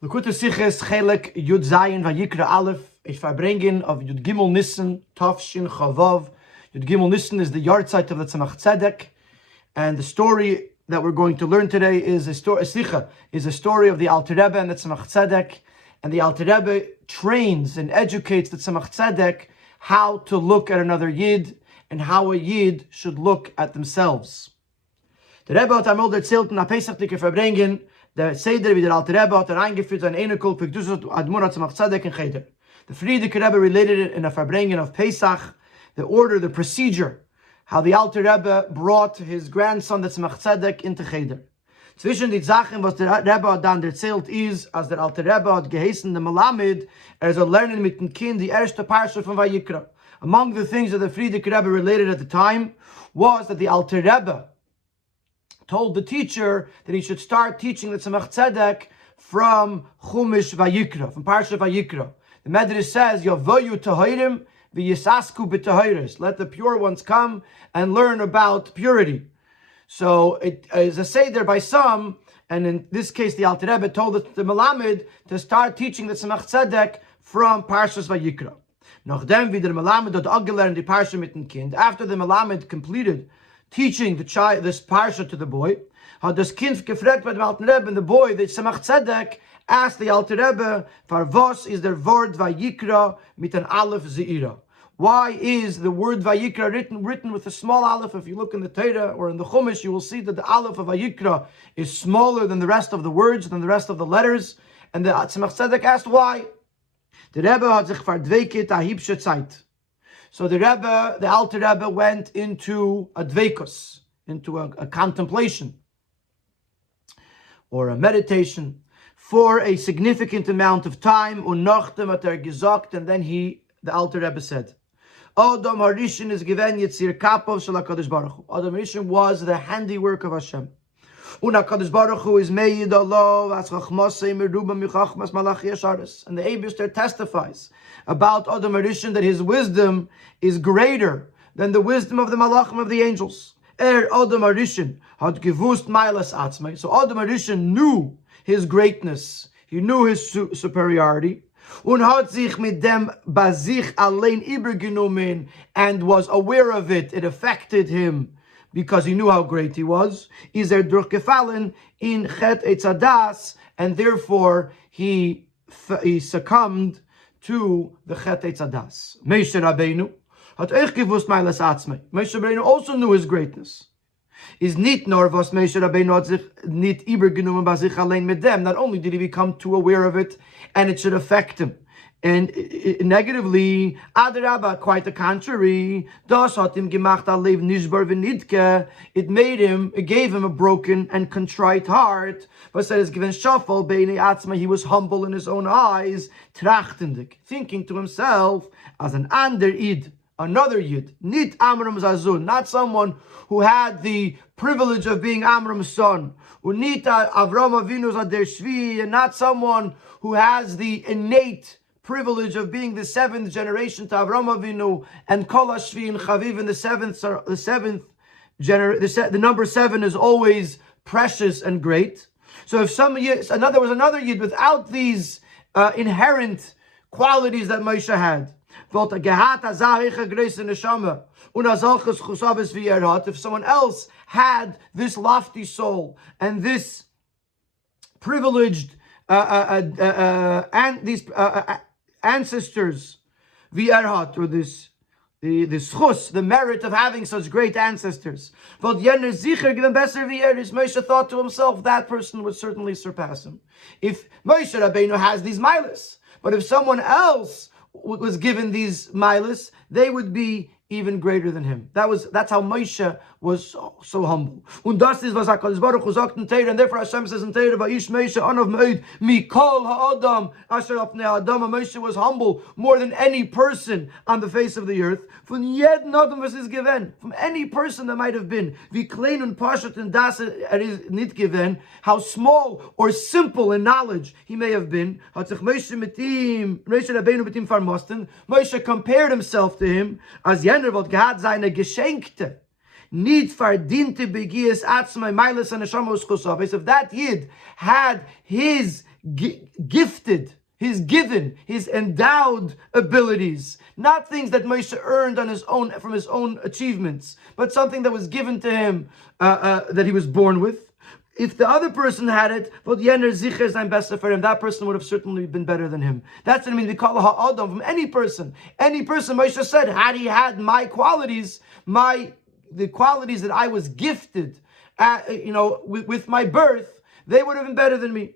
Lekute Siches Chelek Yud Zayin Vayikra Alef is Verbringen of Yud Gimel Nissen Tafshin Chavav. Yud Gimel Nissen is the yahrzeit of the Tzemach Tzedek, and the story that we're going to learn today is a story of the Alter Rebbe and the Tzemach Tzedek, and the Alter Rebbe trains and educates the Tzemach Tzedek how to look at another Yid and how a Yid should look at themselves. Der Rebbe hat einmal erzählt in a Pesachdike Verbringen, der Seder, wie der Alte Rebbe hat eingeführt sein Enekel, für Gdusot Admura Tzemach Tzedek in Cheder. The Friedrich Rebbe related it in a Verbringen of Pesach, the order, the procedure, how the Alte Rebbe brought his grandson, the Tzemach Tzedek, into Cheder. Zwischen die Sachen, was der Rebbe hat dann erzählt, ist, als der Alte Rebbe hat geheißen, der Melamed, soll lernen mit dem Kind die erste Parsha von Vayikra. Among the things that the Friedrich Rebbe related at the time was that the Alte Rebbe told the teacher that he should start teaching the Tzemach Tzedek from Chumash Vayikra, from Parsha Vayikra. The Medrash says, Yavoyu Tahirim v'yisasku b'tahiris. Let the pure ones come and learn about purity. So it is a seder by some, and in this case the Alter Rebbe told the Melamed to start teaching the Tzemach Tzedek from Parshas Vayikra. Nachdem wie der Melamed hat auch gelernt die Parsha mit dem Kind, after the Melamed completed teaching the child this parsha to the boy, had das Kind gefragt bei dem Alten Rebbe, and the boy, the Tzemach Tzedek, asked the Alter Rebbe, "For was is der Wort Vayikra mit an Alef Zeira?" Why is the word Vayikra written with a small Aleph? If you look in the Torah or in the Chumash, you will see that the Alef of Vayikra is smaller than the rest of the words, than the rest of the letters. And the Tzemach Tzedek asked why. The Rebbe hat sich verdweket a hibsche Zeit. So the Alter Rebbe went into a dveikus, into a contemplation, or a meditation, for a significant amount of time. Unnachtem hat gesagt, and then the Alter Rebbe said, Adam Harishon is given Yitzir Kapov Shel HaKadosh Baruch Hu. Adam Harishon was the handiwork of Hashem. And HaKadosh Baruch Hu is Meid Allah as Chachmasei Meruba Michachmas Malachi Yesharis. And the Eibishter testifies about Adam Harishon that his wisdom is greater than the wisdom of the Malachim of the angels. Adam Harishon had gewusst Meilas Atzmai. So Adam Harishon knew his greatness. He knew his superiority. Und hat sich mit dem bei sich allein übergenommen, and was aware of it. It affected him because he knew how great he was. Is durchgefallen in Chet Eitzadas, and therefore he succumbed to the Chet Eitzadas. Moshe Rabbeinu hat euch gewusst Meilas Atzmai. Moshe Rabbeinu also knew his greatness. Is nicht nur was Moshe Rabbeinu hat sich nicht übergenommen bei sich allein mit dem. Not only did he become too aware of it, and it should affect him, and negatively, Adarabba, quite the contrary. Das hat ihm gemacht alev nishbar v'nidke. It gave him a broken and contrite heart. But said is given shafal beinei atzma. He was humble in his own eyes, trachtendig, thinking to himself as an ander id. Another Yid, nit Amram Zazun, not someone who had the privilege of being Amram's son, unita Avram Avinu's Ader Shvi, and not someone who has the innate privilege of being the seventh generation to Avram Avinu, and Kol Shvi and Chaviv in the number 7 is always precious and great. So if there was another Yid without these inherent qualities that Moshe had, if someone else had this lofty soul and this privileged and these ancestors, or this chus, the merit of having such great ancestors, Moshe thought to himself, that person would certainly surpass him. If Moshe Rabbeinu has these milas, but if someone else was given these milas, they would be even greater than him. That's how Moshe was so humble. Und das ist was HaKadosh Baruch Hu sagt in Torah, and therefore Hashem says in Torah, Vayish Moshe anav me'od mikol ha'adam asher apnei ha'adam. Moshe was humble more than any person on the face of the earth. Von jeden Adam was is given, from any person that might have been. Wie klein und pashat and das is nit given, how small or simple in knowledge he may have been. Hat sich Moshe Rabbeinu mit ihm vermosten. Moshe compared himself to him as jener wat gehad seine Geschenkte. Need verdiente begies atzmai meiles and neshama uschusov. If that Yid had his gifted, his given, his endowed abilities, not things that Moshe earned on his own from his own achievements, but something that was given to him that he was born with. If the other person had it, that person would have certainly been better than him. That's what I mean. We call ha'adam from any person. Any person, Moshe said, had he had my qualities, the qualities that I was gifted, with my birth, they would have been better than me.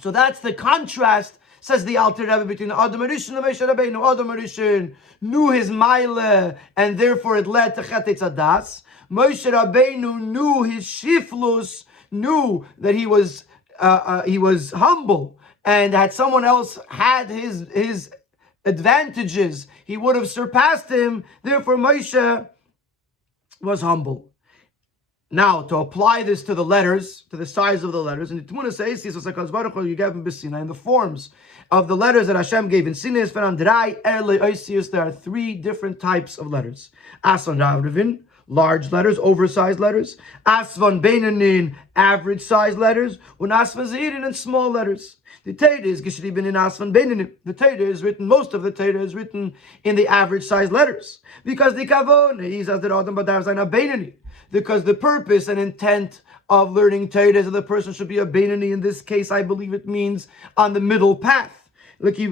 So that's the contrast, says the Alter Rebbe, between Adam Rishon and Moshe Rabbeinu. Adam Rishon knew his Maile, and therefore it led to Chet Eitzadas. Moshe Rabbeinu knew his shiflus, knew that he was humble, and had someone else had his advantages, he would have surpassed him. Therefore, Moshe was humble. Now, to apply this to the letters, to the size of the letters, and in the forms of the letters that Hashem gave in Sinai, there are three different types of letters. Asvan Ravrin, large letters, oversized letters. Asvan Beinanin, average sized letters. And Asvan Zeirin, and small letters. The Torah is geschrieben in Asvan Beinanin. The Torah is written, most of the Torah is written in the average sized letters. Because the Kavon is as the Adam Badar Zaina Beinani. Because the purpose and intent of learning Torah is that the person should be a Beinani. In this case, I believe it means on the middle path. Like he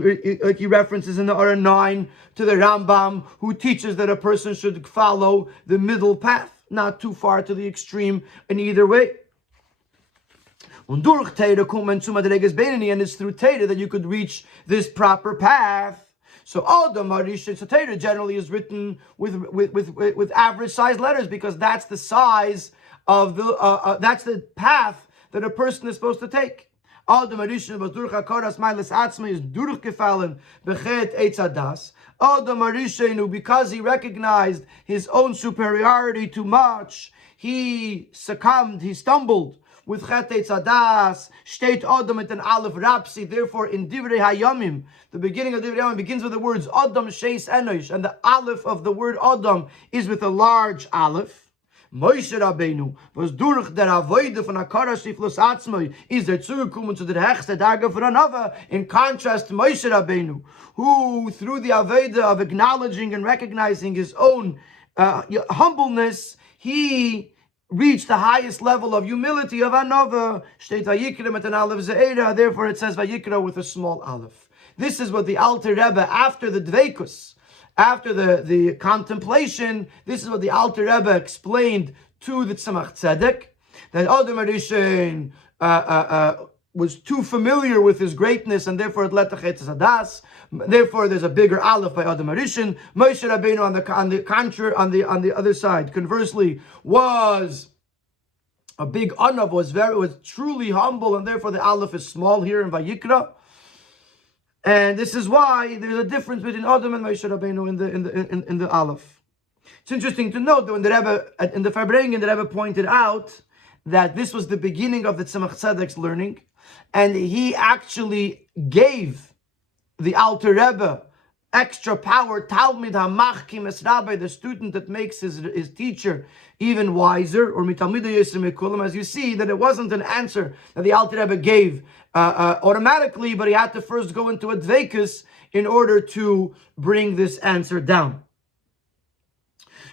references in the Ara 9 to the Rambam, who teaches that a person should follow the middle path, not too far to the extreme in either way. And it's through Torah that you could reach this proper path. So Adam Arisha, so Torah generally is written with average sized letters, because that's the size of the that's the path that a person is supposed to take. Adam Arisha was durch hakaras meiles atzma is durchgefallen bechet eitzadas. Adam Arisha, because he recognized his own superiority too much, he succumbed, he stumbled with Chet Eitzadas, steht Adam mit an Alef Rapsi. Therefore, in Divrei Hayamim, the beginning of Divrei Hayamim begins with the words Adam Sheis Enosh, and the Alef of the word Adam is with a large Alef. Moshe Rabbeinu was durch der Avoide von Akara Shiflos Atzmoi is der zugekommen zu der höchste Tage von Anova. In contrast to Moshe Rabbeinu, who through the Avoide of acknowledging and recognizing his own humbleness, he reached the highest level of humility of Anova. Steht Vayikra mit an Alef Ze'era. Therefore it says Vayikra with a small Aleph. This is what the Alter Rebbe, after the Dveikus, after the contemplation, this is what the Alter Rebbe explained to the Tzemach Tzedek, that Adam Arishan was too familiar with his greatness, and therefore it led to Chet Zadas. Therefore, there's a bigger Aleph by Adam Arishan. Moshe Rabbeinu, on the contrary, on the other side, conversely, was a big Anav, was truly humble, and therefore the Aleph is small here in Vayikra. And this is why there's a difference between Adam and Moshe Rabbeinu in the Aleph. It's interesting to note that when the Rebbe, in the Farbrengen, the Rebbe pointed out that this was the beginning of the Tzemach Tzedek's learning, and he actually gave the Alter Rebbe extra power, Talmid HaMachkim Es Rabbi, the student that makes his teacher even wiser, or Mitalmidei Yisrim Mekulam, as you see, that it wasn't an answer that the Alter Rebbe gave automatically, but he had to first go into a dveikus in order to bring this answer down.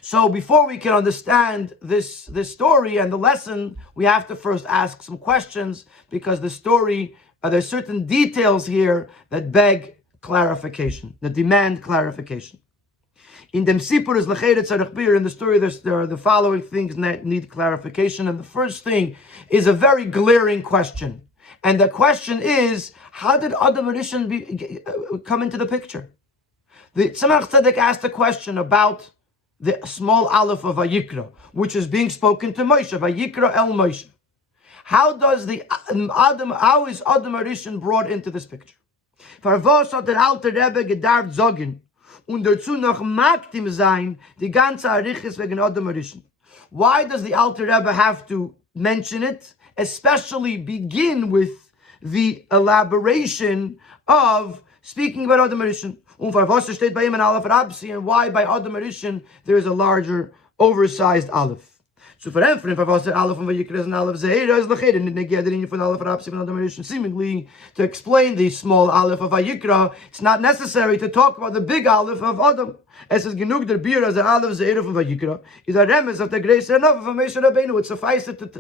So before we can understand this story and the lesson, we have to first ask some questions, because the story, there's certain details here that beg clarification, that demand clarification. In dem Sipur is Lechere Tzarech Bir, in the story there are the following things that need clarification, and the first thing is a very glaring question. And the question is, how did Adam Arishan come into the picture? The Tzemach Tzedek asked a question about the small Alef of Vayikra, which is being spoken to Moshe, Vayikra El Moshe. How is Adam Arishan brought into this picture? Farvos hat der Alter Rebbe gedarft sagen, und dazu noch magtim sein, die ganze Arichis wegen Adam Arishan. Why does the Alter Rebbe have to mention it, especially begin with the elaboration of speaking about Adam Arishan? And why by Adam Arishan there is a larger, oversized Aleph? So for him, was the Alef of Vayikra and Alef Zeira is lechid in the gathering from Alef of Adam and Adam. Seemingly to explain the small Alef of Vayikra, it's not necessary to talk about the big Alef of Adam. Es ist genug der Bier as the Alef Zeira of Vayikra is a remes of the grace enough of Moshe Rabbeinu. It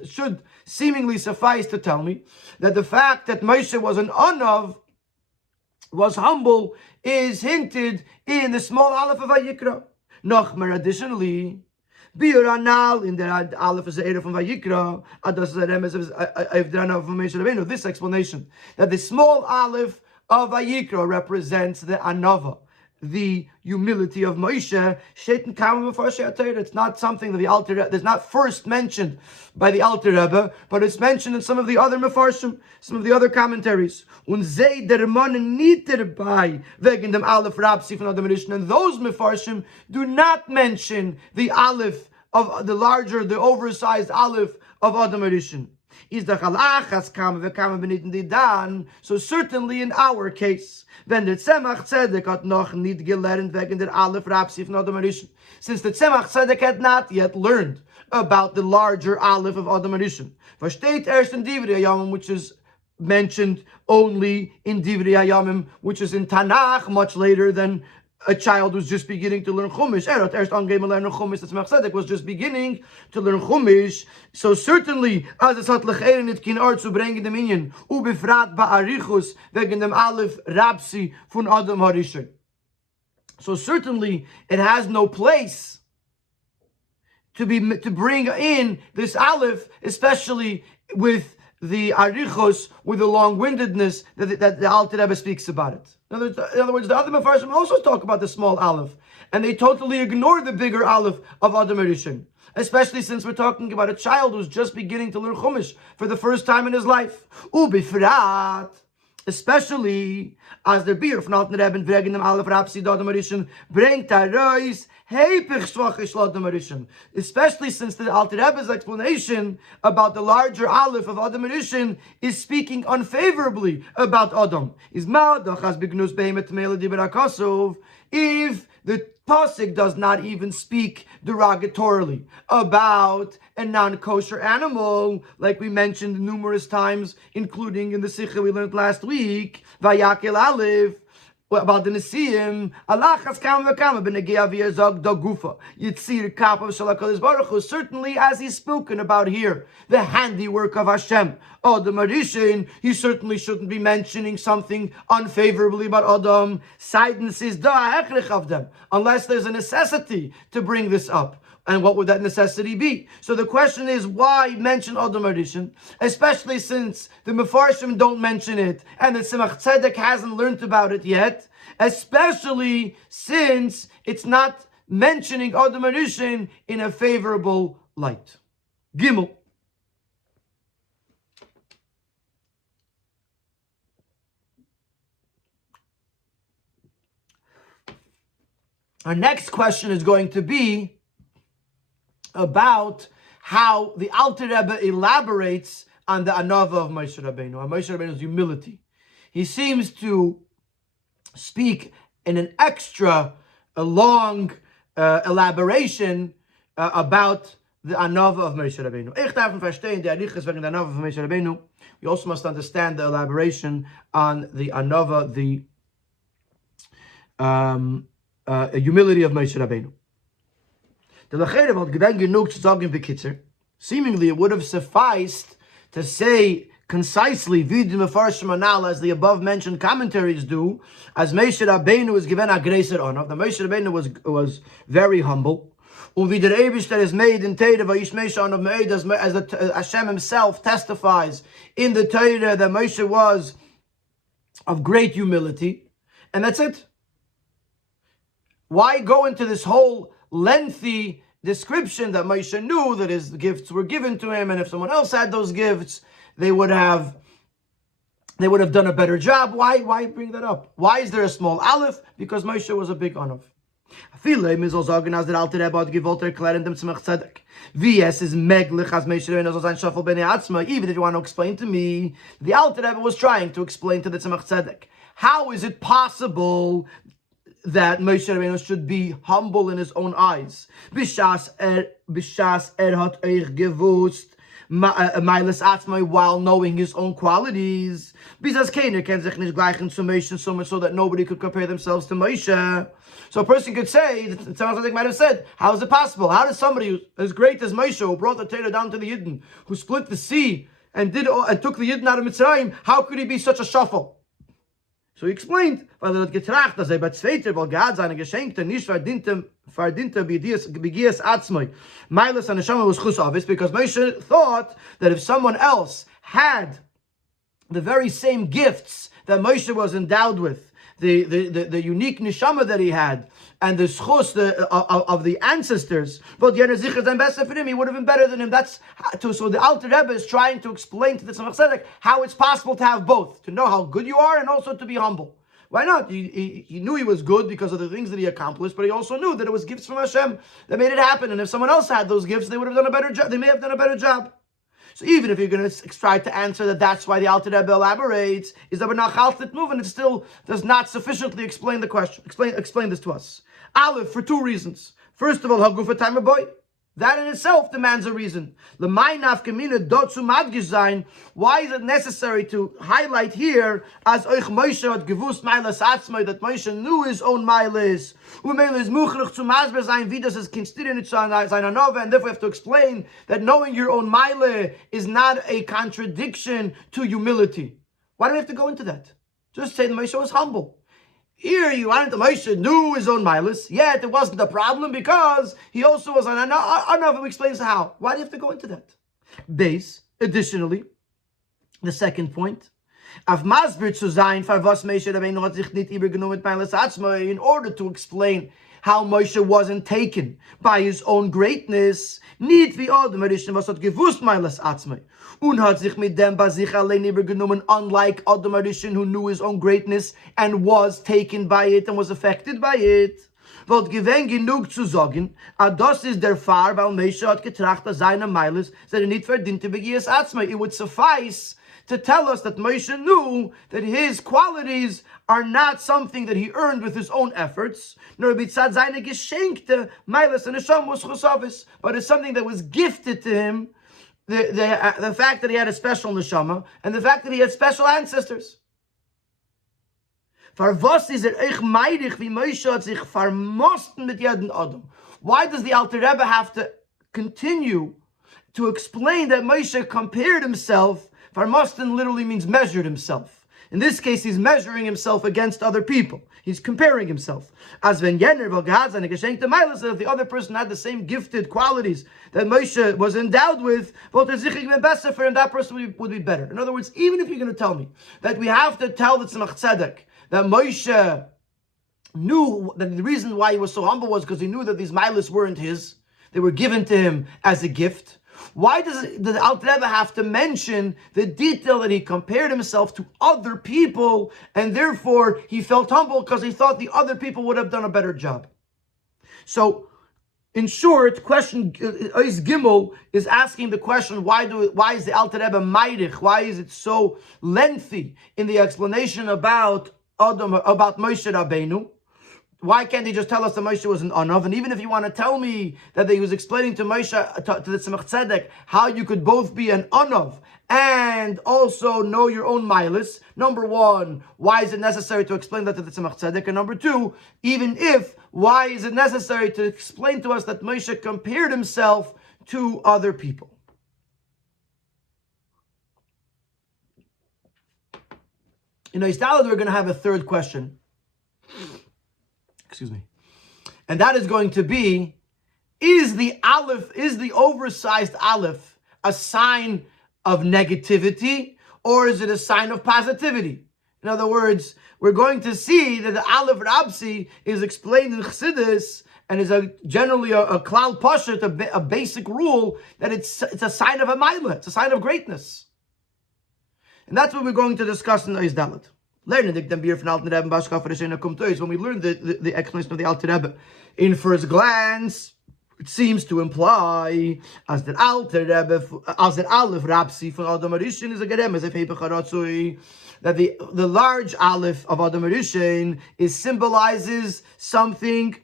should seemingly suffice to tell me that the fact that Moshe was an Anav, was humble, is hinted in the small Alef of Vayikra. Nochmer, additionally, Bir Anal in the Alef of Vayikra, Adas Remes of Moshe Rabbeinu. This explanation that the small Alef of Vayikra represents the Anava, the humility of Moshe. It's not something that the Alter Rebbe is not first mentioned by the Alter Rebbe, but it's mentioned in some of the other Mefarshim, some of the other commentaries. Und sei der Mann nicht dabei wegen dem Alef Rabsi von Adam Rishon. And those Mefarshim do not mention the Alef of the larger, the oversized Alef of Adam Rishon. So certainly in our case, when the Tzemach Tzedek hat noch nicht gelernt wegen der Alef Rabsi von Adam Rishon, since the Tzemach Tzedek had not yet learned about the larger Alef of Adam Rishon, versteht erst in Divrei Hayamim, which is mentioned only in Divrei Hayamim, which is in Tanakh much later than a child who's just beginning to learn Chumash. Erst angeben lernen Chumash, the Tzemach Tzedek was just beginning to learn Chumash. So certainly, as es hat lecheren nit kin Ort zu bringen dem Inyan, ubefrat ba'arichus wegen dem Alef Rabsi von Adam Harishon. So certainly, it has no place to bring in this Alef, especially with the arichos, with the long-windedness that the Alter Rebbe speaks about it. In other words, the other Mefarshim also talk about the small Aleph, and they totally ignore the bigger Aleph of Adam Rishon, especially since we're talking about a child who's just beginning to learn Chumash for the first time in his life. Ubifrat, especially as the beer von Alten Rebbe wegen dem Aleph Rabsi Adam Rishon bringt reis especially since the Alter Rebbe's explanation about the larger Aleph of Adam Rishon is speaking unfavorably about Adam. If the Pasuk does not even speak derogatorily about a non-kosher animal, like we mentioned numerous times, including in the Sikha we learned last week, Vayakel Aleph, about the Nesiim, Alachas Kam V'Kama B'Negia V'Yazog Dagufa Yitzir Kapav Shalakalis Baruch Hu. Certainly, as he's spoken about here, the handiwork of Hashem, Adam Rishon, he certainly shouldn't be mentioning something unfavorably about Adam. Sidon says of them, unless there's a necessity to bring this up. And what would that necessity be? So the question is, why mention Adam Rishon, especially since the Mefarshim don't mention it, and the Tzemach Tzedek hasn't learned about it yet, especially since it's not mentioning Adam Rishon in a favorable light. Gimel. Our next question is going to be about how the Alter Rebbe elaborates on the Anava of Moshe Rabbeinu, on Moshe Rabbeinu's humility. He seems to speak in an extra, long elaboration about the Anava of Moshe Rabbeinu. Ich darf verstehen, der Arichas wegen der Anava of Moshe Rabbeinu. We also must understand the elaboration on the Anava, the humility of Moshe Rabbeinu. Seemingly, it would have sufficed to say concisely, as the above mentioned commentaries do, as Moshe Rabbeinu was given a greater honor. The Moshe Rabbeinu was very humble. Wie der Eibishter is made in Torah, as Hashem himself testifies in the Torah that Moshe was of great humility, and that's it. Why go into this whole lengthy description that Moshe knew that his gifts were given to him, and if someone else had those gifts, they would have done a better job? Why bring that up? Why is there a small Aleph? Because Moshe was a big Anav. Even if you want to explain to me, the Alter Rebbe was trying to explain to the Tzemach Tzedek, how is it possible that Moshe Rabbeinu should be humble in his own eyes. Bishas hat euch gewusst, Meiles Atzmai, while knowing his own qualities. Bizas keiner kennt sich nicht gleichen zu Moshe, so much so that nobody could compare themselves to Moshe. So a person could say, it sounds like they might have said, how is it possible? How does somebody who's as great as Moshe, who brought the Torah down to the Yidden, who split the sea and took the Yidden out of Mitzrayim, how could he be such a shuffle? So he explained, weil hat getracht, dass bei zweiter, weil Gott seine Geschenke nicht verdiente begias atzmai. Meiles and Neshama was chus obvious, because Moshe thought that if someone else had the very same gifts that Moshe was endowed with, the unique neshama that he had, and the schus of the ancestors, but he would have been better than him. So the Alter Rebbe is trying to explain to the Tzemach Tzedek how it's possible to have both, to know how good you are and also to be humble. Why not? He knew he was good because of the things that he accomplished, but he also knew that it was gifts from Hashem that made it happen. And if someone else had those gifts, they would have done a better job. They may have done a better job. So even if you're going to try to answer that that's why the Alter Rebbe elaborates, is that we're not chaltit move, and it still does not sufficiently explain the question. Explain this to us. Alef, for two reasons. First of all, hagufa time boy. That in itself demands a reason. Why is it necessary to highlight here as euch Moshe hat gewusst Meiles Atzmai, that Moshe knew his own Meiles, is muchrig zu masber sein, wie das es kinstieren nicht seiner Nove, and therefore we have to explain that knowing your own Meile is not a contradiction to humility. Why do we have to go into that? Just say that Moshe was humble. Here you wanted the Moshe knew his own milas, yet it wasn't a problem because he also was an anav, who explains how. Why do you have to go into that? Base, additionally, the second point, in order to explain how Moshe wasn't taken by his own greatness, nicht wie Adam, was hat gewusst Meiles Atzmai. Und hat sich mit dem bei sich allein übergenommen, unlike Adam Arishan, who knew his own greatness and was taken by it and was affected by it. Wollt gewinn genug zu sagen, das ist der Fall, weil Moshe hat getracht, dass seine Meiles, seine nicht verdiente Begias Atzmai. It would suffice to tell us that Moshe knew that his qualities are not something that he earned with his own efforts, nor bitzad seine geschenkte Meiles and Neshama was chusavis, but it's something that was gifted to him, the fact that he had a special Neshama, and the fact that he had special ancestors. Why does the Alter Rebbe have to continue to explain that Moshe compared himself? Farmosten literally means measured himself. In this case, he's measuring himself against other people. He's comparing himself. As when Yener and if the other person had the same gifted qualities that Moshe was endowed with, for him, that person would be better. In other words, even if you're going to tell me that we have to tell the Tzemach Tzedek that Moshe knew that the reason why he was so humble was because he knew that these milas weren't his, they were given to him as a gift. Why does the Alter Rebbe have to mention the detail that he compared himself to other people and therefore he felt humble because he thought the other people would have done a better job? So, in short, question Ois Gimel is asking the question: why is the Alter Rebbe meidich? Why is it so lengthy in the explanation about Moshe Rabbeinu? Why can't he just tell us that Moshe was an Anav? And even if you want to tell me that he was explaining to Moshe, to the Tzemach Tzedek, how you could both be an Anav and also know your own milas. Number one, why is it necessary to explain that to the Tzemach Tzedek? And number two, even if, why is it necessary to explain to us that Moshe compared himself to other people? In Eistalad, we're going to have a third question. Excuse me. And that is going to be, is the oversized Aleph a sign of negativity or is it a sign of positivity? In other words, we're going to see that the Alef Rabsi is explained in Chassidus and is generally a klal pashat, a basic rule that it's a sign of a maila, it's a sign of greatness. And that's what we're going to discuss in Ois Dalet. When we learn the explanation of the Alter Rebbe, in first glance, It seems to imply as that Alter Rebbe, as that Alef Rapsi von Adam Rishon is a gerem as if that the large Alef of Adam Rishon symbolizes something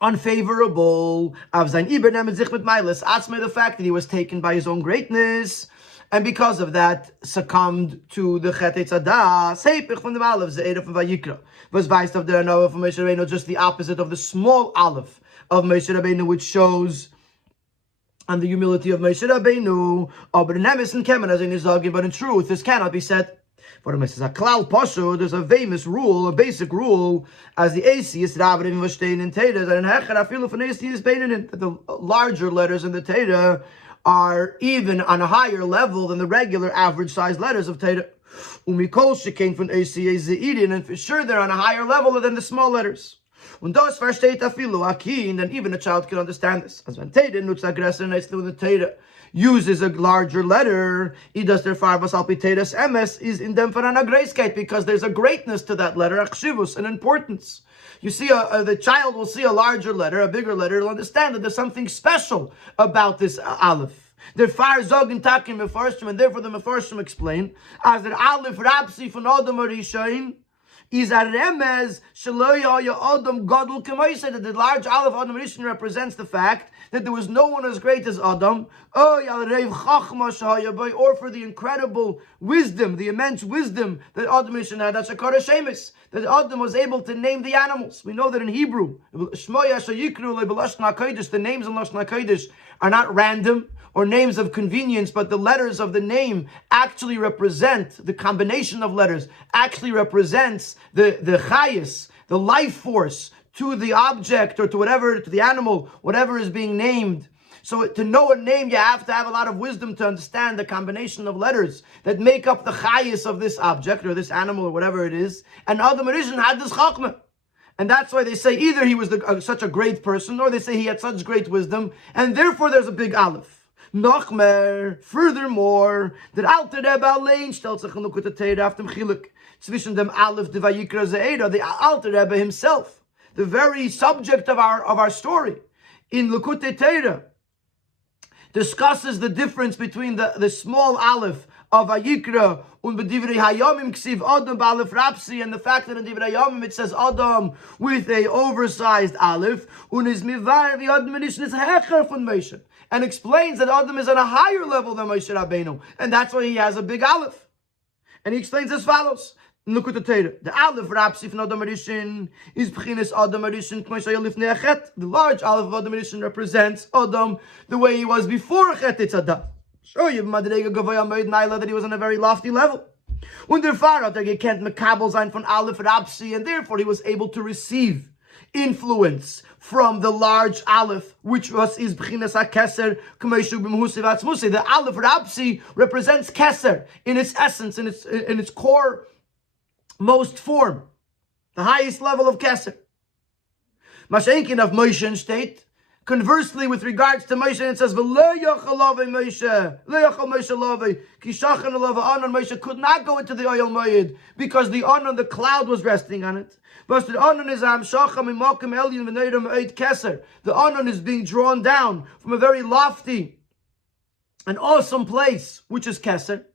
unfavorable. Of sein Ibernehmen sich mit Meiles, Atzme, the fact that he was taken by his own greatness, and because of that succumbed to the Chet Eitzadah. Seipich from the Alef, the Alef of Vayikra. Was weist of the Noah from Moshe Rabbeinu, just the opposite of the small Alef of Moshe Rabbeinu, which shows on the humility of Moshe Rabbeinu. But in truth, this cannot be said. For there's a klal pashu, there's a famous rule, a basic rule, as the AC is that the larger letters in the Torah are even on a higher level than the regular average sized letters of Torah. Umikol shekain von AC and for sure they're on a higher level than the small letters. Und das versteht afilu akin, and even a child can understand this. As when Torah nutz aggressor nicely when the Torah uses a larger letter, he does their farvas alpiteras ms is in them for an agreiskeit, because there's a greatness to that letter, achshivus, an importance. You see, the child will see a larger letter, a bigger letter, he'll understand that there's something special about this aleph. The far zogen takim mefarshim, and therefore the mefarshim explain as an aleph rapsi von Adam Rishon is a remez shelo Adam gadol k'moiseh, that the large aleph Adam Rishon represents the fact that there was no one as great as Adam, or for the incredible wisdom, the immense wisdom that Adam Rishon had. That's a Shemis, that Adam was able to name the animals. We know that in Hebrew, the names in Lashon HaKodesh are not random or names of convenience, but the letters of the name actually represent, the combination of letters actually represents the chayis, the life force, to the object or to whatever, to the animal, whatever is being named. So to know a name, you have to have a lot of wisdom to understand the combination of letters that make up the chayis of this object or this animal or whatever it is. And Adam Rishon had this chachma. And that's why they say either he was such a great person, or they say he had such great wisdom, and therefore there's a big aleph. Nochmer, furthermore, that Alter Rebbe allein stellt sich in Lukut Torah auf dem Chelek zwischen dem Alef de Vayikra Ze'era, the Alter Rebbe himself, the very subject of our story, in Lukut Torah, discusses the difference between the small Aleph of Vayikra and B'divrei Hayamim Ksiv Adam B'Alef Rapsi, and the fact that in Divrei Hayamim it says Adam with a oversized Aleph, and is mivar the Adam is hecher von Moshe, and explains that Adam is on a higher level than Moshe Rabbeinu, and that's why he has a big Aleph. And he explains as follows. Look at the Torah. The Alef Rapsi from Adam Rishon is B'chinas Adam Rishon K'may Shayalif Ne'achet. The large Aleph of Adam Rishon represents Adam the way he was before Chet Eitzadah. Show you Madrega Gavaya Moed Naila that he was on a very lofty level. Und der Pfarrer der gekent Mekabel sein von Alef Rapsi, and therefore he was able to receive influence from the large Aleph, which was is B'chinas HaKeser K'may Shu B'mhusi V'atzmusi. The Alef Rapsi represents Keser in its essence, in its core most form, the highest level of Keser. Mashenkin of Moshe state. Conversely, with regards to Moshe, it says, Moshe could not go into the oil Moed because the Anon, the cloud, was resting on it. But the Anon is the Anon is being drawn down from a very lofty and awesome place, which is Keser.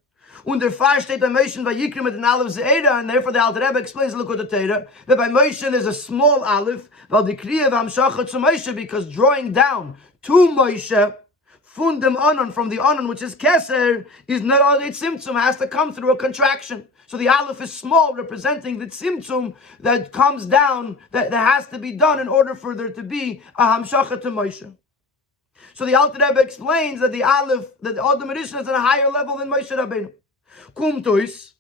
Und der Far steht bei Moshe Vayikra mit den Alef Ze'era, and therefore the Alter Rebbe explains, look at the Torah, that by Moshe there's a small Aleph, weil die Kriya v'hamshacha to Moshe, because drawing down to Moshe, from the Anon, which is Keser, is not all its Tzimtzum, has to come through a contraction. So the Aleph is small, representing the Tzimtzum that comes down, that has to be done in order for there to be a Hamshacha to Moshe. So the Alter Rebbe explains that the Aleph, that the Adam Rishon is at a higher level than Moshe Rabbeinu. Kumtois.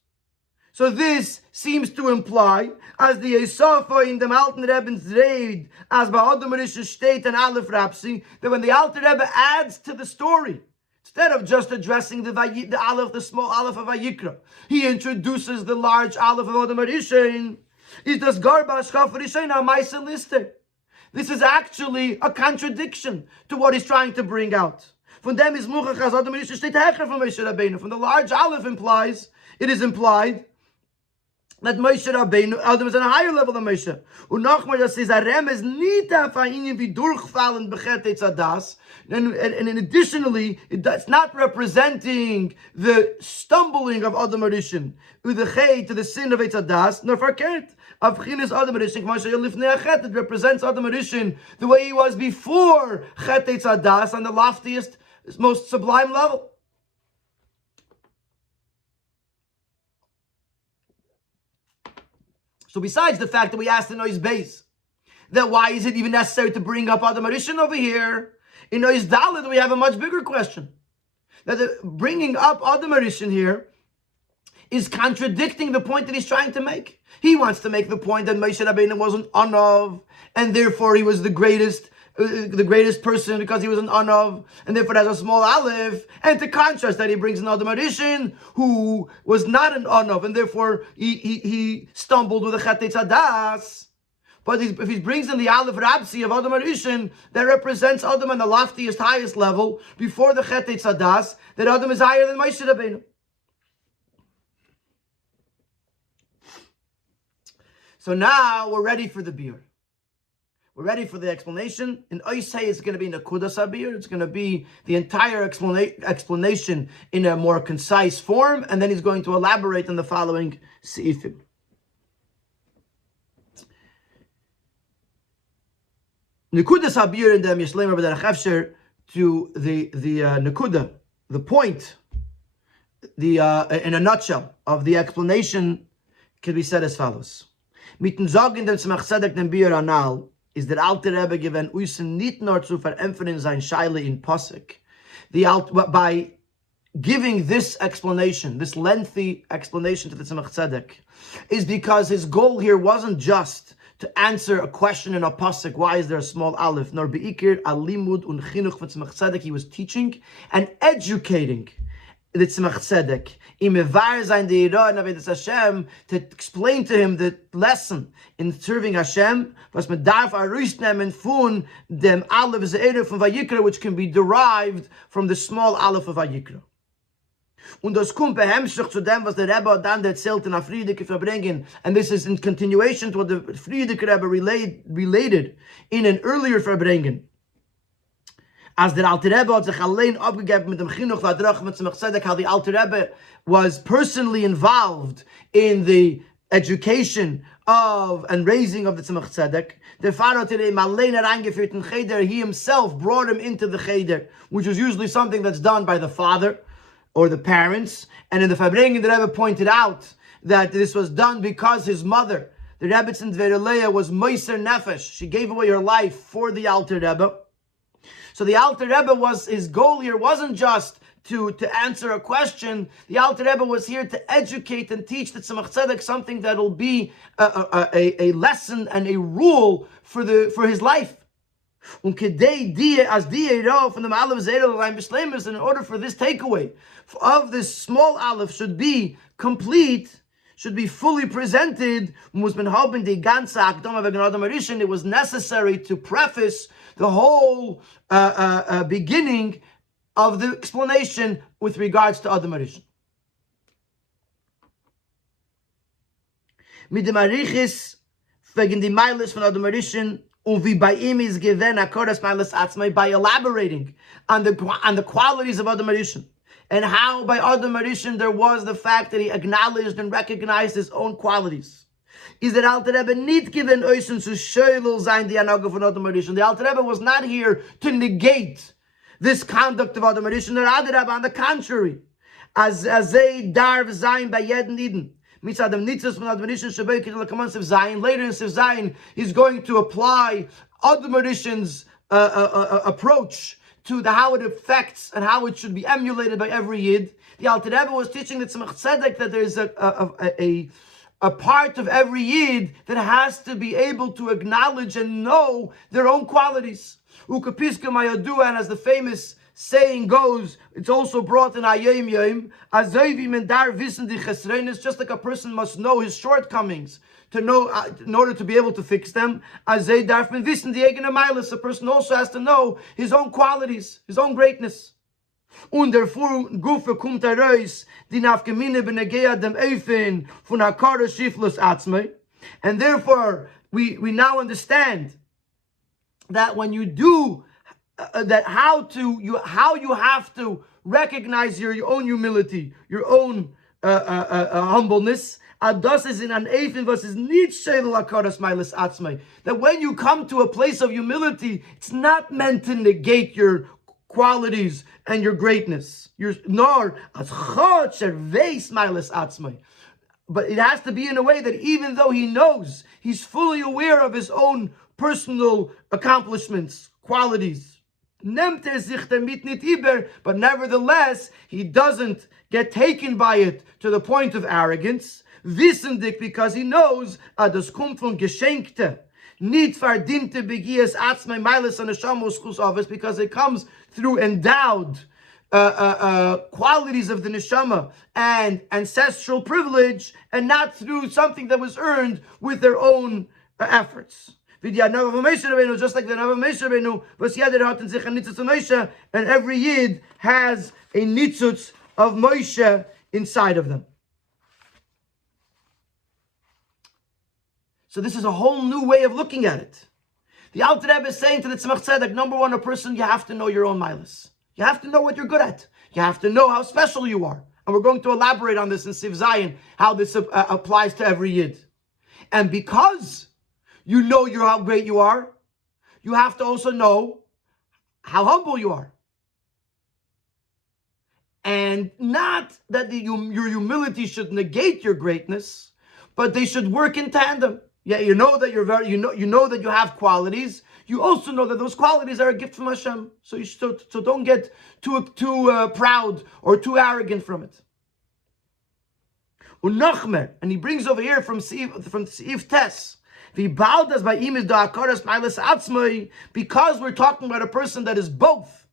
So this seems to imply, as the Esafa in the Alten Rebbe's raid, as by Adam Rishon state and Alef Rapsi, that when the Alter Rebbe adds to the story, instead of just addressing the Aleph, the small Aleph of Vayikra, he introduces the large Aleph of Adam Rishon. He does Garba Shchaf Rishon Amaisa Lister. This is actually a contradiction to what he's trying to bring out. From them is Muchach as Adam Rishon steht hecher from Moshe Rabbeinu. From the large Aleph it is implied that Moshe Rabbeinu, Adam is on a higher level than Moshe. Und nochmal, das ist ein Remes nicht auf einen wie durchfallen bechet etzadas. And additionally, it's not representing the stumbling of Adam Arishin, udechei to the sin of etzadas, nor verkehrt. Avchinis Adam Arishin, Moshe Lifnei Achet, it represents Adam Arishin the way he was before Chet etzadas on the loftiest, most sublime level. So besides the fact that we asked in Nois Beis, that why is it even necessary to bring up Adam Arishin over here? In Nois Dalet, we have a much bigger question. That bringing up Adam Arishin here is contradicting the point that he's trying to make. He wants to make the point that Moshe Rabbeinu wasn't Anav, and therefore he was the greatest person because he was an Anav, and therefore has a small Aleph. And to contrast that, he brings an Adam Arishin who was not an Anav, and therefore he stumbled with a Chet Tzadas. But if he brings in the Alef Rabsi of Adam Arishin, that represents Adam on the loftiest, highest level, before the Chet Tzadas, that Adam is higher than Moshe Rabbeinu. So now we're ready for the beer. We're ready for the explanation. In Oisei, it's going to be Nakudas HaBir. It's going to be the entire explanation in a more concise form, and then he's going to elaborate on the following Seifim. Nakudas HaBir in the Yishleim Rabbi Derech Efsher to the Nakuda, the point, in a nutshell of the explanation can be said as follows. Mitten Sagen dem Tzemach Tzedek dem Biur Anal is that Alter Rebbe given Uisen nicht nur zu verämpfen sein Scheile in Pasuk. By giving this explanation, this lengthy explanation to the Tzemach Tzedek, is because his goal here wasn't just to answer a question in a pasuk, why is there a small aleph, nor beikir alimud und chinuch von Tzemach Tzedek, he was teaching and educating the Tzemach Tzedek, to explain to him the lesson in serving Hashem, was mit darf nehmen von dem Alef of Vayikra, which can be derived from the small Alef of Vayikra. Und das kommt behemschlich zu dem, was der Rebbe dann erzählt in der Friedeke Verbringen, and this is in continuation to what the Friedeke Rebbe related in an earlier Verbringen. As the Alter Rebbe hat sich allein abgegeben mit dem Chinuch v'adrach mit Tzemach Tzedek, how the Alter Rebbe was personally involved in the education of and raising of the Tzemach Tzedek. The Pharaoh today allein hereingeführt in Cheder, he himself brought him into the Cheder, which was usually something that's done by the father or the parents. And in the Fabringen, the Rebbe pointed out that this was done because his mother, the Rebbetzin Dvereleia, was Meiser Nefesh. She gave away her life for the Alter Rebbe. So the Alter Rebbe his goal here wasn't just to answer a question. The Alter Rebbe was here to educate and teach the Tzemach Tzedek something that'll be a lesson and a rule for his life. In order for this takeaway of this small aleph should be complete, should be fully presented, it was necessary to preface the whole beginning of the explanation with regards to Adam Arishin. Mit dem Arichis wegen die Meiles von Adam Arishin und wie bei ihm ist gewesen Akoras Meiles Atzmai, by elaborating on the qualities of Adam Arishin, and how by Adam Arishin there was the fact that he acknowledged and recognized his own qualities. Is that Alter Rebbe nicht given Oisen zu Schöler sein die Anage von Adam Arishin. The Alter Rebbe was not here to negate this conduct of Adam Arishin, or Alter Rebbe, on the contrary, as darf sein bei jeden Eden. Later in Sif Zayin, he's going to apply Adam Arishin's approach to how it affects and how it should be emulated by every Yid. The Alter Rebbe was teaching the Tzemach Tzedek that there's a part of every Yid that has to be able to acknowledge and know their own qualities. And as the famous saying goes, it's also brought in Ayim Yom, just like a person must know his shortcomings to know, in order to be able to fix them. A person also has to know his own qualities, his own greatness. Und therefore, Gufe kommt heraus, die Nafgemine benegea dem Eifen von Hakara Shiflus Atzmei. And therefore, we now understand that when you do that, how you have to recognize your own humility, your own humbleness. Das is in an Eifen was is nicht shel Hakaras Meiles Atzmei. That when you come to a place of humility, it's not meant to negate your qualities and your greatness. Nor as chod sherveis Meiles Atzmei. But it has to be in a way that even though he knows, he's fully aware of his own personal accomplishments, qualities. But nevertheless, he doesn't get taken by it to the point of arrogance. Wissendig, because he knows, das kommt von Geschenkte. Nicht verdiente Begias Atzmei Meiles an Neshamos Chus Office, because it comes through endowed qualities of the neshama and ancestral privilege, and not through something that was earned with their own efforts. Just like the Alef of Moshe, was jeder hat in sich ein Nitzutz of Moshe, and every Yid has a Nitzutz of Moshe inside of them. So this is a whole new way of looking at it. The Alter Rebbe is saying to the Tzemach Tzedek, number one, a person, you have to know your own milas. You have to know what you're good at. You have to know how special you are. And we're going to elaborate on this in Siv Zion, how this applies to every Yid. And because you know how great you are, you have to also know how humble you are. And not that your humility should negate your greatness, but they should work in tandem. Yeah, you know that you know that you have qualities. You also know that those qualities are a gift from Hashem. So so don't get too proud or too arrogant from it. And he brings over here from Seif Tes. Because we're talking about a person that is both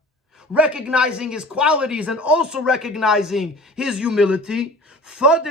recognizing his qualities and also recognizing his humility. Because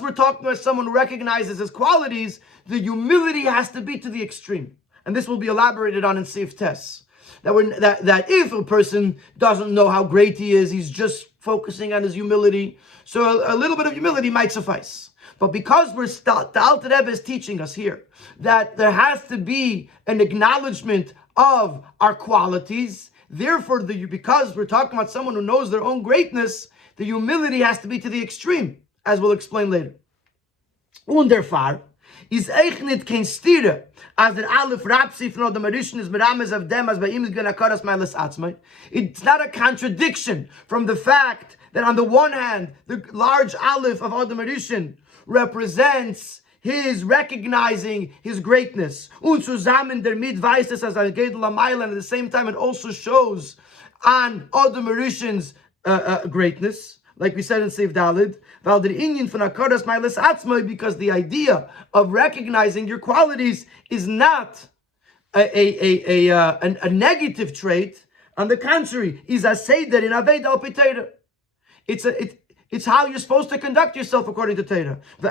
we're talking about someone who recognizes his qualities, the humility has to be to the extreme. And this will be elaborated on in Sif Tes. That if a person doesn't know how great he is, he's just focusing on his humility, so a little bit of humility might suffice. But because the Alter Rebbe is teaching us here that there has to be an acknowledgement of our qualities, therefore, because we're talking about someone who knows their own greatness, the humility has to be to the extreme, as we'll explain later. Underfar is eigentlich kein Stire, as der Alef Rapsi von der Marishan is Merames of them as bei ihm is gonna karas Meiles Atzmei. It's not a contradiction from the fact that on the one hand, the large Alef of Adam Marishan represents his recognizing his greatness. Und zusammen damit weiß es as ein Gedel Amayla, and at the same time it also shows on Adam Marishan's greatness. Like we said in Seif Dalid, because the idea of recognizing your qualities is not a negative trait. On the contrary, is a seder in Aveda al Piteira. It's how you're supposed to conduct yourself according to Torah. And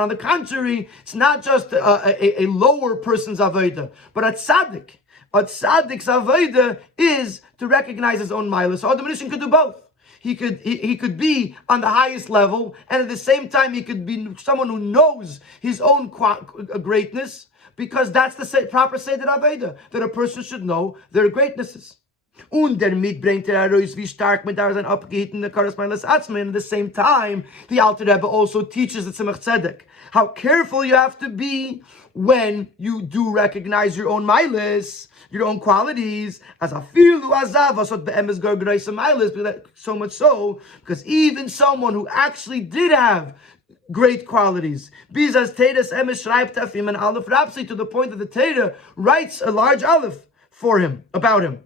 on the contrary, it's not just a lower person's Aveda, but a tzaddik. A tzaddik's avodah is to recognize his own milah. So Adam Rishon could do both. He could be on the highest level, and at the same time he could be someone who knows his own greatness, because that's the proper seder avodah, that a person should know their greatnesses. Und damit bringt heraus, wie stark man da sein abgehitene Karas Meiles Atzmei. And at the same time, the Alter Rebbe also teaches the Tzemach Tzedek how careful you have to be when you do recognize your own miles, your own qualities, as afilu azav asot be'emes gourarie miles, so much so, because even someone who actually did have great qualities, bizas teres emes schreibt afim an Alef Rapsi, to the point that the Torah writes a large Aleph for him, about him.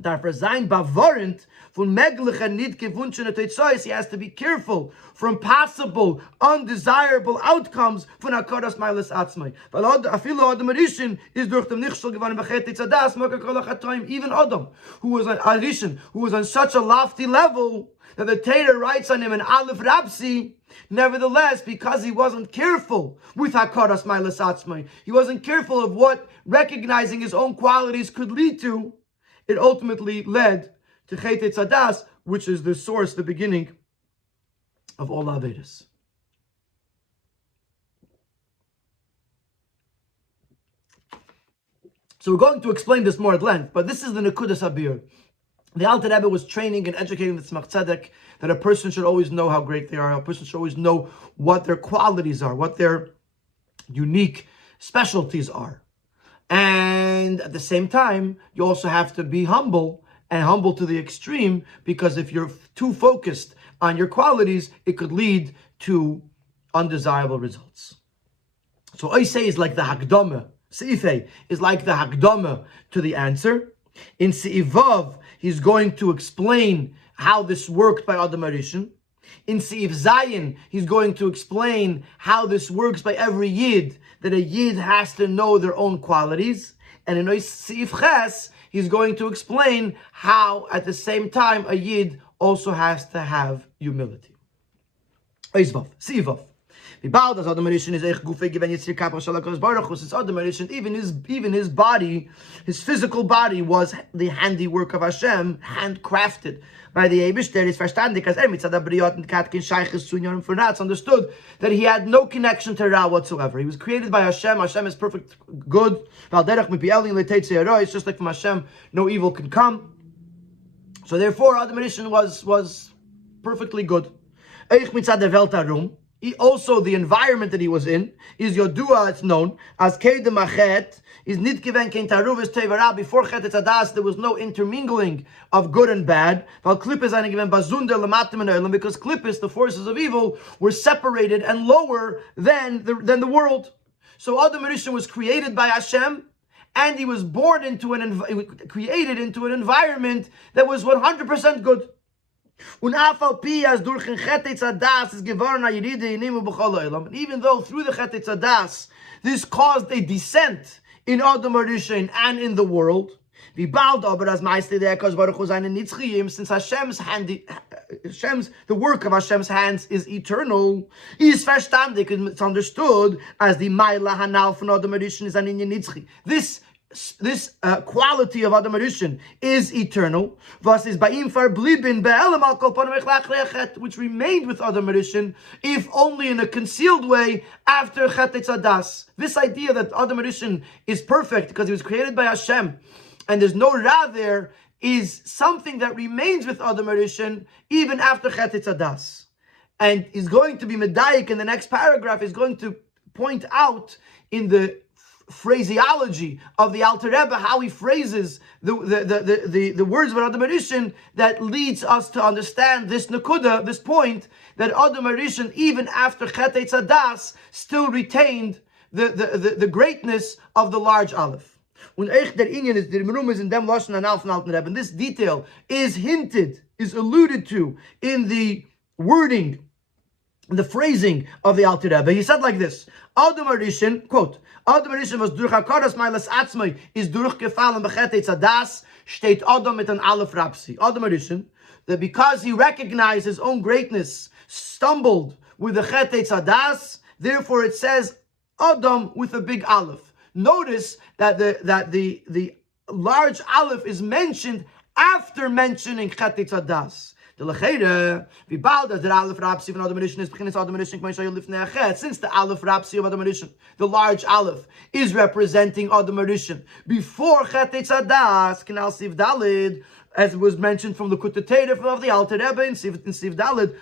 Dafür sein bewarnt von möglichen nicht gewünschenen Teitzois. He has to be careful from possible undesirable outcomes von Hakaras Meiles Atzmai. Weil afilo Adam Arishin is durch dem Nichshel geworden b'chet Tzadas Moka Kol HaChatayim. Even Adam, who was on Arishin, who was on such a lofty level that the Torah writes on him in Alef Rapsi. Nevertheless, because he wasn't careful with Hakaras Meiles Atzmai, he wasn't careful of what recognizing his own qualities could lead to. It ultimately led to Chet Tzadas, which is the source, the beginning of all Avedas. So we're going to explain this more at length, but this is the Nekudas Habir. The Alter Rebbe was training and educating the Tzemach Tzedek that a person should always know how great they are, a person should always know what their qualities are, what their unique specialties are. And at the same time, you also have to be humble, and humble to the extreme, because if you're too focused on your qualities, it could lead to undesirable results. So Oisei is like the Hakdama. Seifei is like the Hakdama to the answer. In Seivav, he's going to explain how this worked by Adam Arishin. In Seiv Zayin, he's going to explain how this works by every Yid, that a Yid has to know their own qualities. And in Seiv Ches, he's going to explain how, at the same time, a Yid also has to have humility. Eisvav, Seivav. Even his body, his physical body, was the handiwork of Hashem, handcrafted by the Eibishter. It's understood that he had no connection to Ra whatsoever. He was created by Hashem. Hashem is perfect good. It's just like from Hashem, no evil can come. So therefore, Adam Rishon was perfectly good. Also, the environment that he was in is Yodua, it's known as Kedem Achet, is Nit Given Kein Taruvis Tevara. Before Chet Tzadas, there was no intermingling of good and bad. Because Klippis, the forces of evil, were separated and lower than the world. So Adam Rishon was created by Hashem, and he was born into created into an environment that was 100% good. And even though through the Chet Tzadas, this caused a descent in Adam Arishin and in the world, since the work of Hashem's hands is eternal, it's understood as the Maila Hanal from Adam Arishin is an Inyan Nitzchi. This quality of Adam Arishin is eternal, which remained with Adam Arishin, if only in a concealed way, after Chet Tzadas. This idea that Adam Arishin is perfect because he was created by Hashem, and there's no Ra there, is something that remains with Adam Arishin even after Chet Tzadas. And is going to be Medayik in the next paragraph, is going to point out in the phraseology of the Alter Rebbe, how he phrases the words of Adam Arishin, that leads us to understand this Nekuda, this point, that Adam Arishin, even after Chet Tzadas, still retained the greatness of the large Aleph. And this detail is hinted, is alluded to in the wording, the phrasing of the Alter Rebbe. He said like this: Adam Arishin, quote, Adam Arishin was durch Hakaras Meiles Atzmai is durchgefallen b'chet Tzadas, steht Adam mit an Alef Rapsi. Adam Arishin, that because he recognized his own greatness, stumbled with the Chet Tzadas, therefore it says Adam with a big Aleph. Notice that the large Aleph is mentioned after mentioning Chet Tzadas. Since the Alef Rapsi of Adam Arishin, the large Aleph, is representing Adam Arishin before Chet Tzadas, Kinal Siv Dalid, as was mentioned from the Kutatera of the Alter Rebbe in Siv Dalid,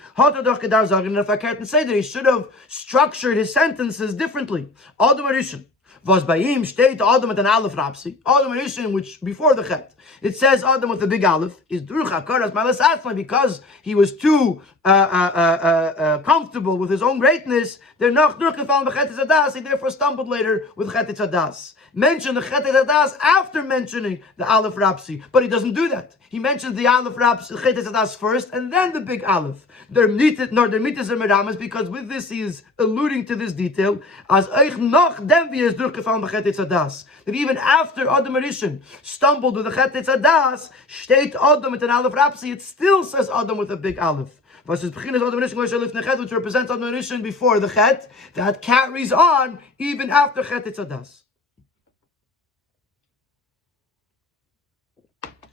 and say that he should have structured his sentences differently. Adam Arishin was by him state Adam with an Alef Rapsi, Adam Arishin, which before the Chet, it says Adam with the big Aleph, is Duruch HaKaras Meiles Atzmai, because he was too comfortable with his own greatness. They're not Duruch Gefallen b'Chet Tzadas, he therefore stumbled later with Chet Tzadas. mention the Chet Hadas after mentioning the Alef Rapsi, but he doesn't do that. He mentions the Alef Rapsi, Chet Hadas first, and then the big Aleph. There mitas meramas, because with this he is alluding to this detail as Eich noch dem wie es durchgefallen bei Chet Hadas. That even after Adam Rishon stumbled with the Chet Hadas, steht Adam with an Alef Rapsi. It still says Adam with a big Aleph. Which represents Adam Rishon before the Chet, that carries on even after Chet Hadas.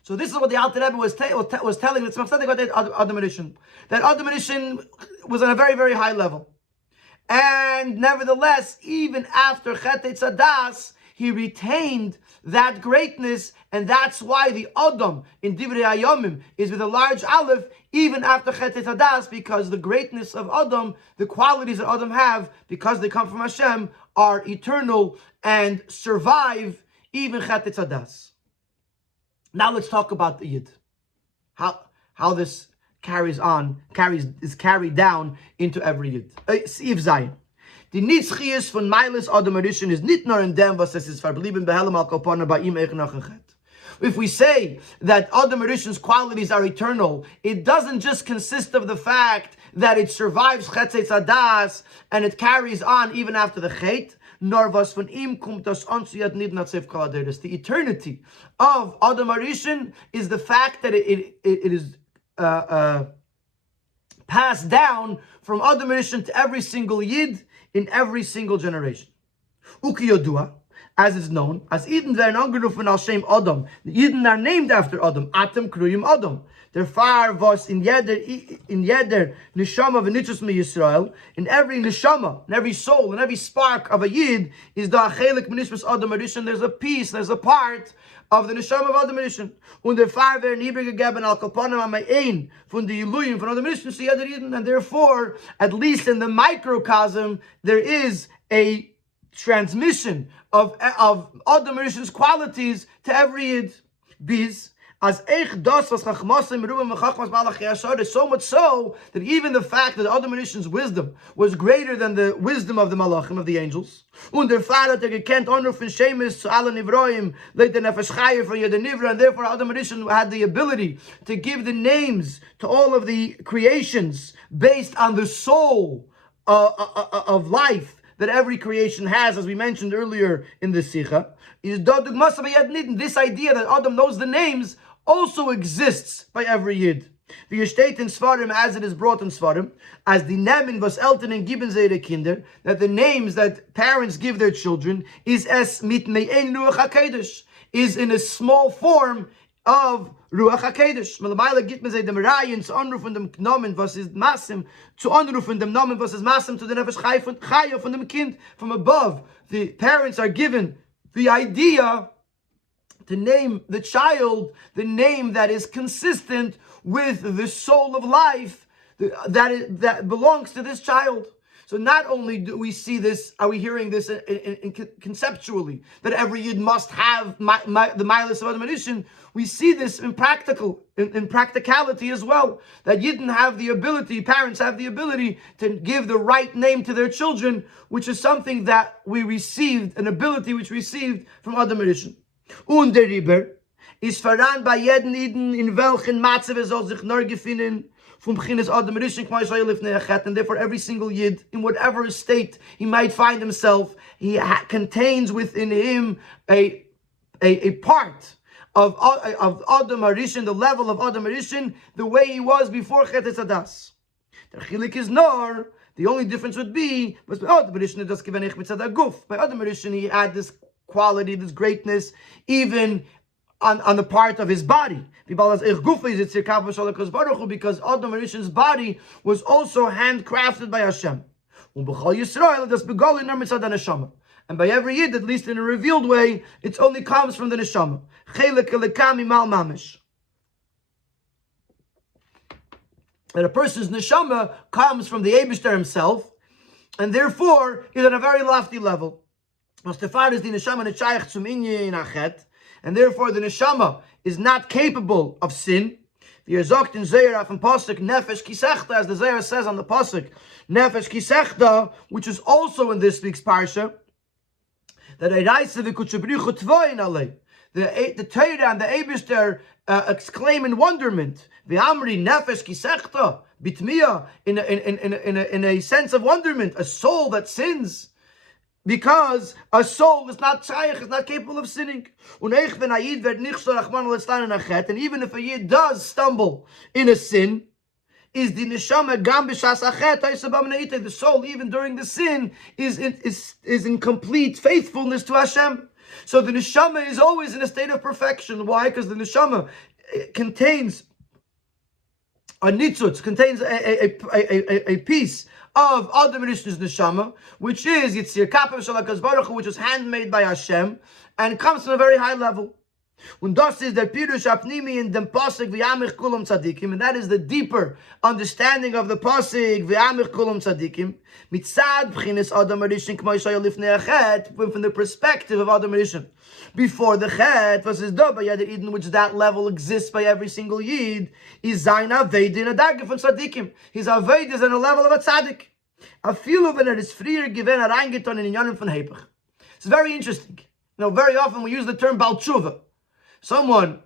So this is what the Alter Rebbe was telling the Tzemach Tzedek about Adam Rishon. That Adam Rishon was on a very, very high level. And nevertheless, even after Chet Hadas, he retained that greatness, and that's why the Adam in Divrei Hayomim is with a large Aleph, even after Chet Hadas, because the greatness of Adam, the qualities that Adam have, because they come from Hashem, are eternal and survive even Chet Hadas. Now let's talk about the Yid. How this is carried down into every Yid. Siv Zayin. Die Nitzchies von Meiles Adam Rishon is nicht nur in dem, was es ist verblieben behelem al Kopana bei ihm Chet. If we say that Adam Rishon's qualities are eternal, it doesn't just consist of the fact that it survives Chet Hadas and it carries on even after the Chet, nor was von ihm kommt das anzuyat nid natzef kaladeres. The eternity of Adam Rishon is the fact that it is passed down from Adam Rishon to every single Yid in every single generation. Uki Yodua, as is known, as Eden werden angerufen al Shem Adam. The Eden are named after Adam. Atem kruyim Adam. Der far was in jeder neshama v'nitzus me Yisrael, in every neshama, in every soul, in every spark of a Yid, is da Chelek Menishmas Adam Rishon. There's a piece, there's a part of the neshama of Adam Rishon. Und der far werden übergegeben al Kapanim am ein von the Iluyim von Adam Rishon zu jeder Yid, and therefore, at least in the microcosm, there is a transmission of Adam Rishon's qualities to every Yid. Biz as eich das was chachmasim merubim v'chachmas malachi ashar, is so much so that even the fact that Adam Rishon's wisdom was greater than the wisdom of the malachim, of the angels, und der Vater gekent onruf in shemis zu alle nivroim leit der nefesh chayev from yeder nivra, and therefore Adam Rishon had the ability to give the names to all of the creations based on the soul of life that every creation has, as we mentioned earlier in the Sikha. Is this idea that Adam knows the names also exists by every Yid. Wie steht in Svarim, as it is brought in Svarim, as the Namen was Eltern geben seine Kinder, that the names that parents give their children is es mit me'en Ruach HaKodesh, is in a small form of Ruach HaKodesh. Malamayla gibt man sich dem Reihen zu anrufen dem Namen, was ist Masim, zu anrufen dem Namen, was ist Masim, zu den Nefesh Chaya von dem Kind from above. The parents are given the idea to name the child the name that is consistent with the soul of life that belongs to this child. So not only do we see this, are we hearing this conceptually, that every Yid must have the Milas of Adam Rishon, we see this in practicality as well, that Yidden have the ability, parents have the ability to give the right name to their children, which is something that we received, an ability which we received from Adam Rishon. Und der Riber ist voran bei jedem Iden, in welchen Matze soll sich nur gefinden, from B'chinas Adam Rishon k'may shayilif ne'achet, and therefore every single Yid, in whatever state he might find himself, he contains within him a part of Adam Rishon, the level of Adam Rishon, the way he was before Chet Hadas. Der Chelek is nor, the only difference would be, was by Adam Rishon das given ich mitzad haguf. By Adam Rishon he had this quality, this greatness, even on the part of his body. Because Adam Rishon's body was also handcrafted by Hashem. And by every Yid, at least in a revealed way, it only comes from the neshama. That a person's neshama comes from the Eibishter himself, and therefore is at a very lofty level. And therefore the neshama is not capable of sin. The Erzakt in Zayar from Pasuk Nefesh Kisechta, as the Zayar says on the Pasuk Nefesh Kisechta, which is also in this week's parsha, that the Torah and the Eibishter exclaim in wonderment. V'amri nefesh kisechta bitmiya, in a sense of wonderment, a soul that sins, because a soul is not shaykh, is not capable of sinning. And even if a yid does stumble in a sin, is the neshama gam b'shas achet, the soul even during the sin is in complete faithfulness to Hashem. So the neshama is always in a state of perfection. Why? Because the neshama contains a nitzutz, contains a piece of Adam Rishon's neshama, which is Yitzir Kapam Shalakas Baruch Hu, which is handmade by Hashem, and comes from a very high level. Und das ist der Pirush Apnimi in dem Pasuk V'yamich Kulam Tzadikim, and that is the deeper understanding of the Pasuk V'yamich Kulam Tzadikim, mitzad b'chines Adam Rishon k'mo yishaya lifnei achet, from the perspective of Adam Rishon. Before the chet, was his doba yad Eden, which that level exists by every single yid, is zayin aved in a dagger from tzadikim. His aved is on a level of a tzadik. A feel of it is freer given a reingeton in inyanim von hepech. It's very interesting. Very often we use the term bal tshuva. Someone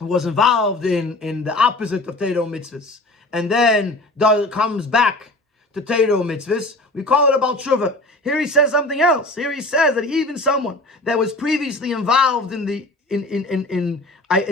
who was involved in the opposite of Torah mitzvahs, and then comes back to Torah mitzvahs, we call it a bal tshuva. Here he says something else. Here he says that even someone that was previously involved in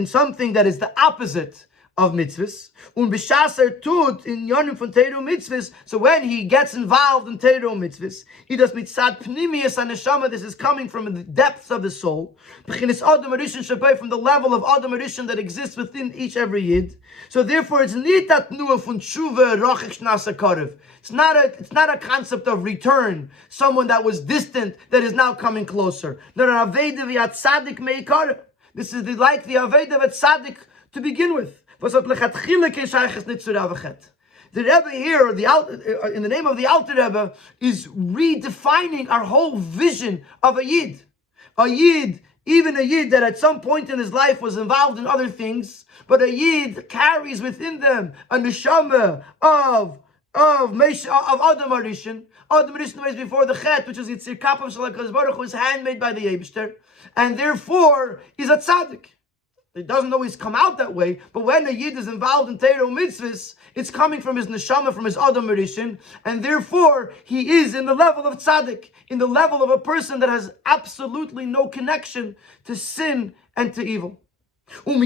something that is the opposite of mitzvahs, tut in yonim von Torah mitzvahs. So when he gets involved in Torah mitzvahs, he does mitzad pnimius haneshama. This is coming from the depths of the soul, from the level of Adam Rishon that exists within each every yid. So therefore, it's nitat nuah von tshuva rochik shnasa karev. It's not a concept of return. Someone that was distant that is now coming closer. No, aveda v'yat tzaddik meikar. This is like the aveda of tzaddik to begin with. The Rebbe here, in the name of the Alter Rebbe, is redefining our whole vision of a Yid. A Yid, even a Yid that at some point in his life was involved in other things, but a Yid carries within them a neshama of Adam Rishon. Adam Rishon was before the Chet, which is Yitzir Kapam Shalakas Baruch Hu, is handmade by the Eibishter, and therefore is a tzaddik. It doesn't always come out that way, but when a Yid is involved in Torah mitzvahs, it's coming from his neshama, from his Adam Rishon, and therefore he is in the level of tzaddik, in the level of a person that has absolutely no connection to sin and to evil. And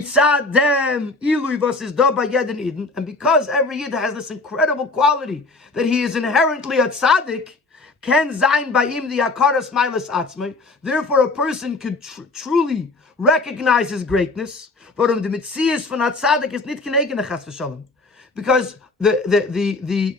because every Yid has this incredible quality that he is inherently a tzaddik, Ken zayin ba'im the akaras milas atzmai. Therefore, a person could truly recognize his greatness. But the mitzias von tzaddik is nit kenegen chas v'shalom, because the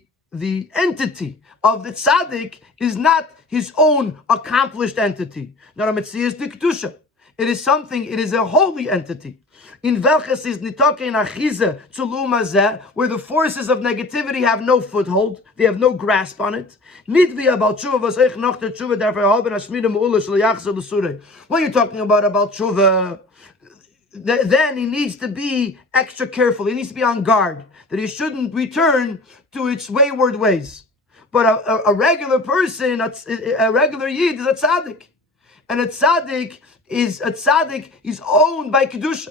entity of the tzaddik is not his own accomplished entity. Not a mitzias dikdusha. It is something. It is a holy entity. In welches is nitake in achize tzulumazeh, where the forces of negativity have no foothold, they have no grasp on it. When you're talking about tshuva, then he needs to be extra careful. He needs to be on guard that he shouldn't return to its wayward ways. But a regular person, a regular yid, is a tzaddik, and a tzaddik is owned by kedusha.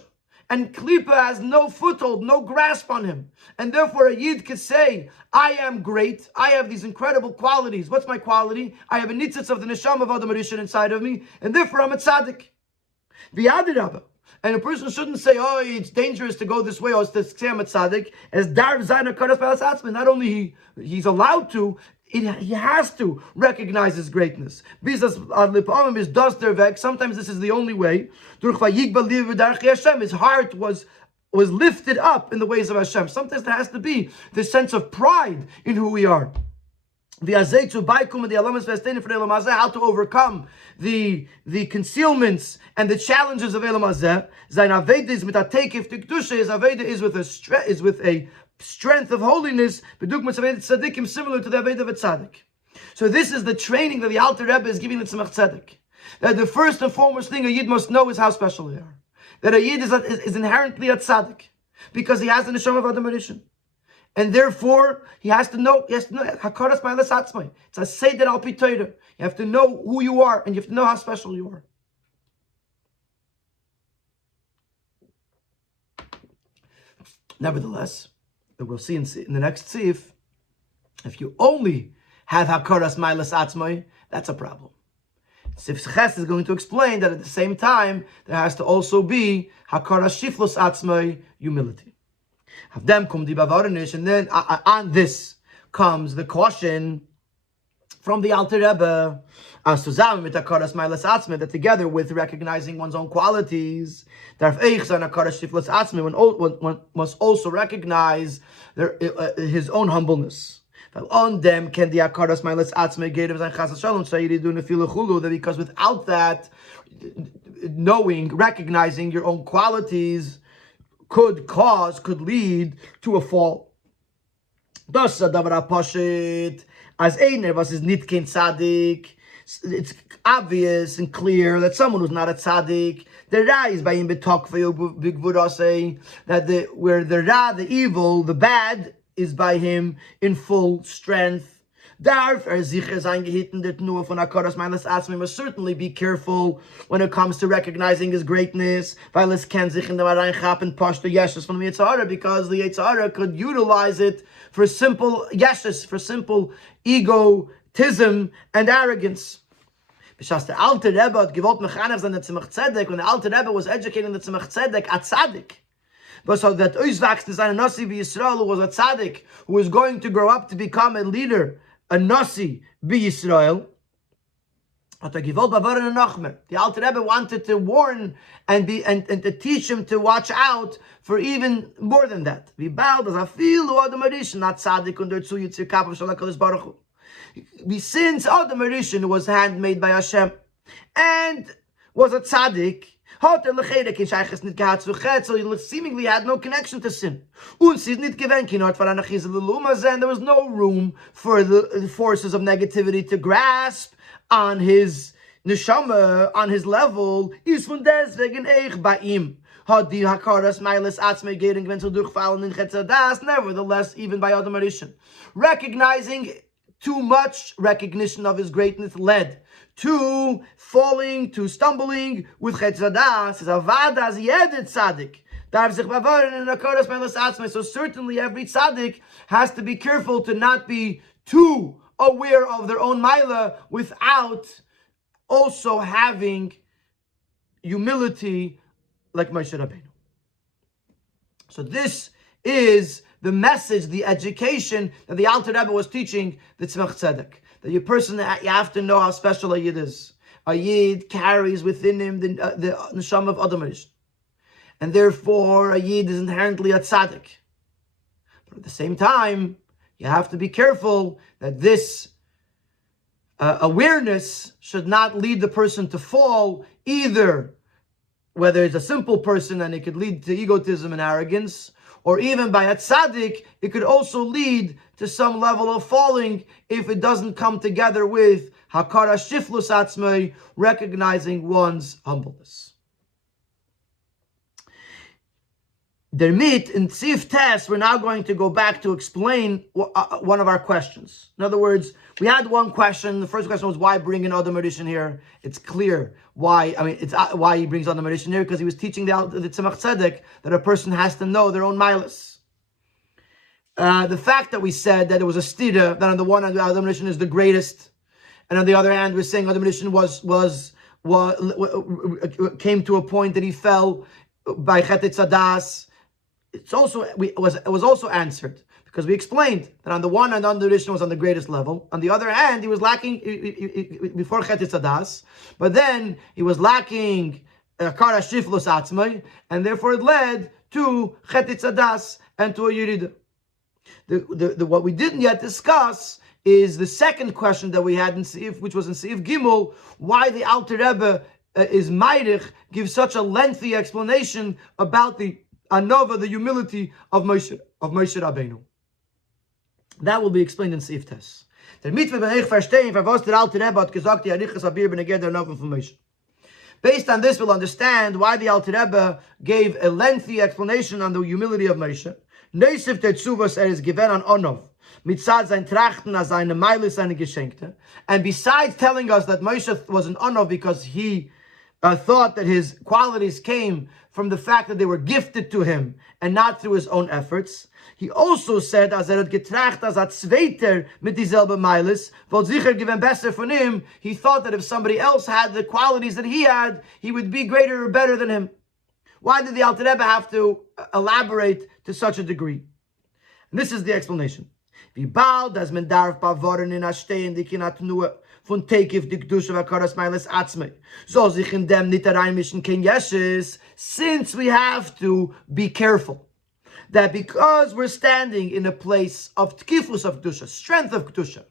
And Klippa has no foothold, no grasp on him. And therefore a Yid could say, I am great, I have these incredible qualities. What's my quality? I have a nitzitz of the neshama of Adam Rishon inside of me, and therefore I'm a tzaddik. And a person shouldn't say, oh, it's dangerous to go this way, or to say I'm a tzaddik. As dar zayin hakaras b'alas atzmai, not only he's allowed to, he has to recognize his greatness. Sometimes this is the only way. His heart was lifted up in the ways of Hashem. Sometimes there has to be this sense of pride in who we are. How to overcome the concealments and the challenges of Elam Hazeh. His Aveda is with a strength of holiness, similar to the Aveda of a tzaddik. So this is the training that the Alter Rebbe is giving the Tzemach Tzedek. That the first and foremost thing a Yid must know is how special they are. That a Yid is inherently a tzaddik, because he has the neshama of Adam Rishon. And therefore, he has to know Hakaras Mailas Atzmai. It's a Seder al Pi Torah. You have to know who you are, and you have to know how special you are. Nevertheless, we'll see in the next Sif, if you only have Hakaras Mailas Atzmai, that's a problem. Sif Ches is going to explain that at the same time, there has to also be Hakaras Shiflos Atzmai, humility. And then on this comes the caution from the Alter Rebbe, that together with recognizing one's own qualities, one must also recognize his own humbleness. On them can the Hakaras Mailas Atzmai that because without that, recognizing your own qualities could lead to a fall. It's obvious and clear that someone who's not a tzaddik, the ra is by him that the evil, the bad, is by him in full strength. Must certainly be careful when it comes to recognizing his greatness, because the Yetzer Hara could utilize it for simple yeshes, for simple egotism and arrogance. When the Alter Rebbe was educating the Tzemach Tzedek at Tzaddik, but so that Oizvachs Design Nasi B'Yisrael, who was a Tzaddik, who was going to grow up to become a leader, a Nasi B'Yisrael, the Alter Rebbe wanted to warn and to teach him to watch out for even more than that. Since Adam Arishan was handmade by Hashem and was a tzaddik, so he seemingly had no connection to sin. And there was no room for the forces of negativity to grasp on his neshama, on his level. Nevertheless, even by Adam Arishan, recognizing too much recognition of his greatness led to falling, to stumbling with Chetzadas. So certainly every tzaddik has to be careful to not be too aware of their own maila without also having humility like Moshe Rabbeinu. So this is the message, the education that the Alter Rebbe was teaching the Tzemach Tzedek. That you have to know how special a Yid is. A Yid carries within him the neshama of Adam Arishan. And therefore, a Yid is inherently a tzaddik. But at the same time, you have to be careful that this awareness should not lead the person to fall, either whether it's a simple person and it could lead to egotism and arrogance, or even by a tzaddik, it could also lead to some level of falling if it doesn't come together with hakara shiflus atzmai, recognizing one's humbleness. Dermit, in Sif Tes, we're now going to go back to explain one of our questions. In other words, we had one question. The first question was, why bring in Adam Arishan here? It's clear why. It's why he brings Adam Arishan here, because he was teaching the Tzemach Tzedek that a person has to know their own milas. The fact that we said that it was a stira, that on the one hand Adam Arishan is the greatest, and on the other hand we're saying Adam Arishan came to a point that he fell by Chet Tzadas. It was also answered, because we explained that on the one hand, Adam Arishan was on the greatest level. On the other hand, he was lacking before Chet Tzadas, but then he was lacking Kara Shiflos Atzmai, and therefore it led to Chet Tzadas and to a Yerida. What we didn't yet discuss is the second question that we had in Seif, which was in Seif Gimel, why the Alter Rebbe is Meirich, gives such a lengthy explanation about the Anova, the humility of Moshe Rabbeinu. That will be explained in Seif Tes. Based on this, we'll understand why the Alter Rebbe gave a lengthy explanation on the humility of Moshe. Neusif der zu, was ist gewähnt an Onov. Mitzad sein Trachten as seine Meile, seine Geschenkte. And besides telling us that Moshe was an Onov because he thought that his qualities came from the fact that they were gifted to him and not through his own efforts, he also said, as hat getracht as zweiter mit dieselbe Meiles, weil sicher given besser von him, he thought that if somebody else had the qualities that he had, he would be greater or better than him. Why did the Alter Rebbe have to elaborate to such a degree? And this is the explanation. Wie bald as men darf bewahren in a stehende kinat nur von Tekif die Kedusha v'akaras meiles atzmei. Soll sich in dem nicht reinmischen kein Yeshes, since we have to be careful that because we're standing in a place of tkifus of Kedusha, strength of Kedusha,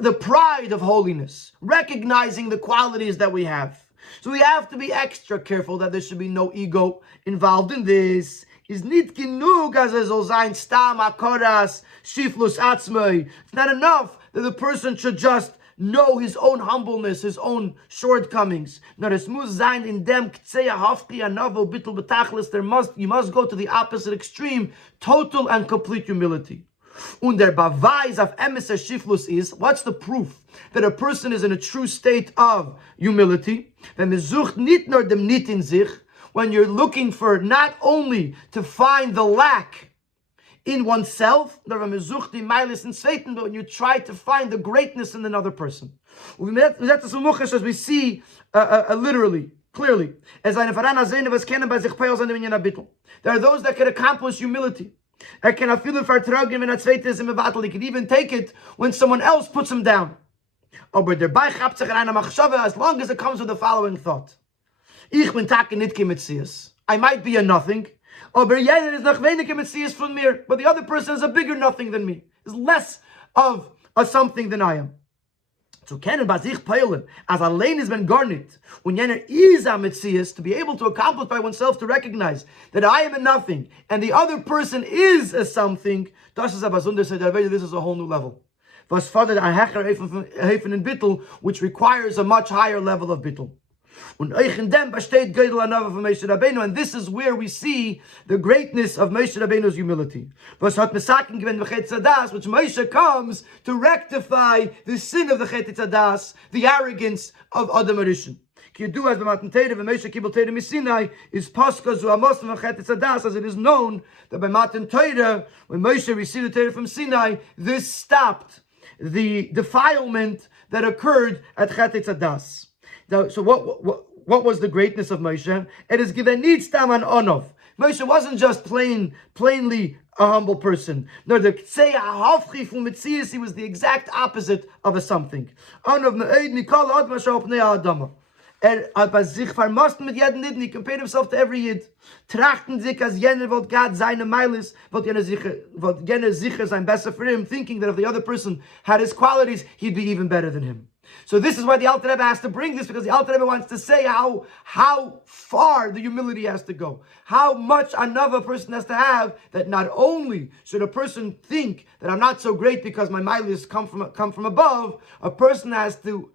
the pride of holiness, recognizing the qualities that we have. So we have to be extra careful that there should be no ego involved in this. Is nit genug as soll sein stam akoras shiflus atzmei. It's not enough that the person should just know his own humbleness, his own shortcomings. Nor es muss sein in dem ktsea hafki anavo bittul betachlis. You must go to the opposite extreme, total and complete humility. Und der Beweis of emeser shiflus is, what's the proof that a person is in a true state of humility? Wenn man sucht nicht nur dem nit in sich, when you're looking for not only to find the lack in oneself, but when you try to find the greatness in another person. As we see literally, clearly, there are those that can accomplish humility. He can even take it when someone else puts him down. As long as it comes with the following thought. I might be a nothing, but the other person is a bigger nothing than me, is less of a something than I am. So kennen bei sich peilen, as allein is ben garnit, when jener is a Metzias, to be able to accomplish by oneself, to recognize that I am a nothing, and the other person is a something, this is a whole new level. Was fordert a hecher hefen in bittul, which requires a much higher level of bittul. And this is where we see the greatness of Moshe Rabbeinu's humility. Which Moshe comes to rectify the sin of the Chet Tzadas, the arrogance of Adam Arishan. Is as it is known that by Matan Torah, when Moshe received the Torah from Sinai, this stopped the defilement that occurred at Chet Tzadas. So what was the greatness of Moshe? It is given needs tam an onov. Moshe wasn't just plainly a humble person. No, the ktseya hafchi from Metzias, he was the exact opposite of a something. Onov me'ed mikol od masha opnei ha'adama. Hat bei sich vermosten mit jedem Nidden, he compared himself to every Yid. Trachten sich as jener wollt Gott seine Meiles, wollt jener sicher sein besser for him, thinking that if the other person had his qualities, he'd be even better than him. So this is why the Alter Rebbe has to bring this, because the Alter Rebbe wants to say how far the humility has to go, how much another person has to have, that not only should a person think that I'm not so great because my miles come from above, a person has to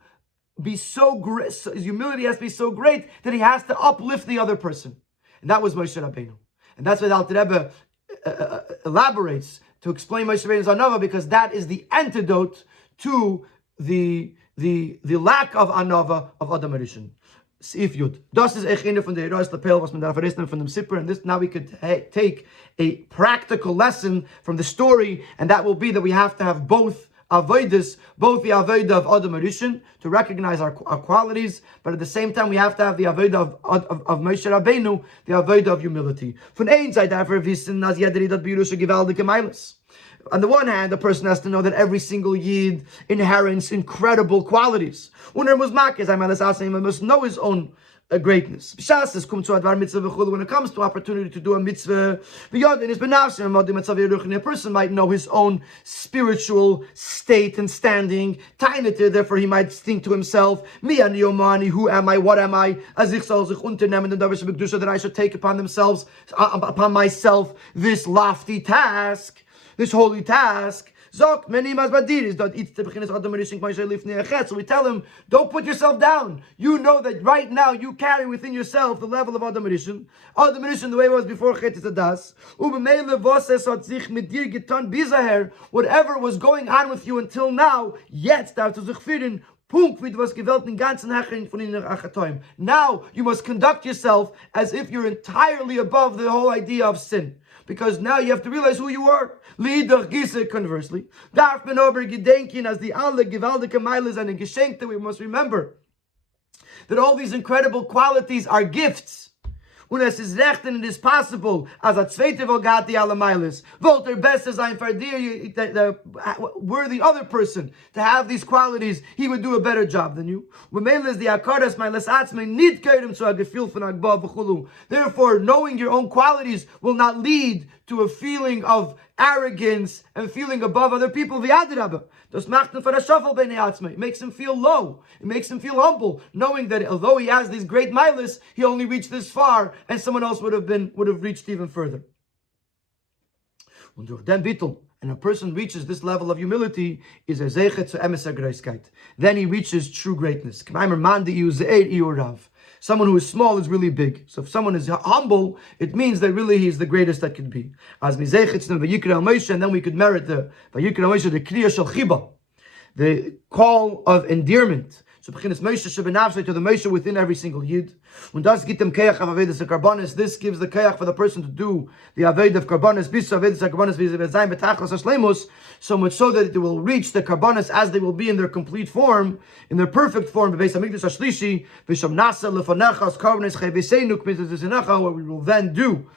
be so great, his humility has to be so great that he has to uplift the other person. And that was Moshe Rabbeinu. And that's why the Alter Rebbe elaborates to explain Moshe Rabbeinu's Anava, because that is the antidote to the lack of Anava of Adam Arishan. Sif Yud. Das ist eine von der Erois Lapel, was man da verrissen von dem Sipper, and this, now we could take a practical lesson from the story, and that will be that we have to have both avodas, both the avodah of Adam Arishan, to recognize our qualities, but at the same time we have to have the avodah of Moshe Rabbeinu, the avodah of humility. Von ein Seite dafür wissen, als jeder dat Birusha gewaltige Meiles. On the one hand, the person has to know that every single Yid inherits incredible qualities. When it must know his own greatness. When it comes to opportunity to do a mitzvah, a person might know his own spiritual state and standing. Therefore, he might think to himself, who am I, what am I? That I should take upon myself this lofty task, this holy task. So we tell him, don't put yourself down. You know that right now you carry within yourself the level of Adam Rishon. Adam Rishon, the way it was before Chet Adas. Whatever was going on with you until now, yet darfst du sich führen. Now you must conduct yourself as if you're entirely above the whole idea of sin. Because now you have to realize who you are. Conversely, as the alle gewaltige Meiles and Geschenke, we must remember that all these incredible qualities are gifts. Und es ist recht and it is possible, as a zweite Volgati alle Meiles, wollte besser sein für dir, were the other person to have these qualities, he would do a better job than you. Therefore, knowing your own qualities will not lead to a feeling of arrogance and feeling above other people. It makes him feel low. It makes him feel humble, knowing that although he has these great milas, he only reached this far, and someone else would have reached even further. And a person reaches this level of humility, is then he reaches true greatness. Someone who is small is really big. So if someone is humble, it means that really he is the greatest that could be. As Vayikra Moshe, and then we could merit the Vayikra Moshe, the Kriya Shel Chiba, the call of endearment. So beginnes Moshe Shebenavshe, to the Moshe within every single Yid. Und das gibt dem Keach of Avedas Karbanis. This gives the Keach for the person to do the Aved of Karbanis, bis Avedas Karbanis v'zayin betachlas hashleimus, so much so that it will reach the Karbanis as they will be in their complete form, in their perfect form. Bebeis Hamikdash Hashlishi v'sham nasa lefanachas karbanis chayvesenu k'mitzvah, what we will then do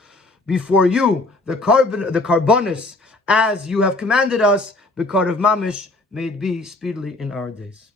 before you the Karbanis as you have commanded us, because of mamish may it be speedily in our days.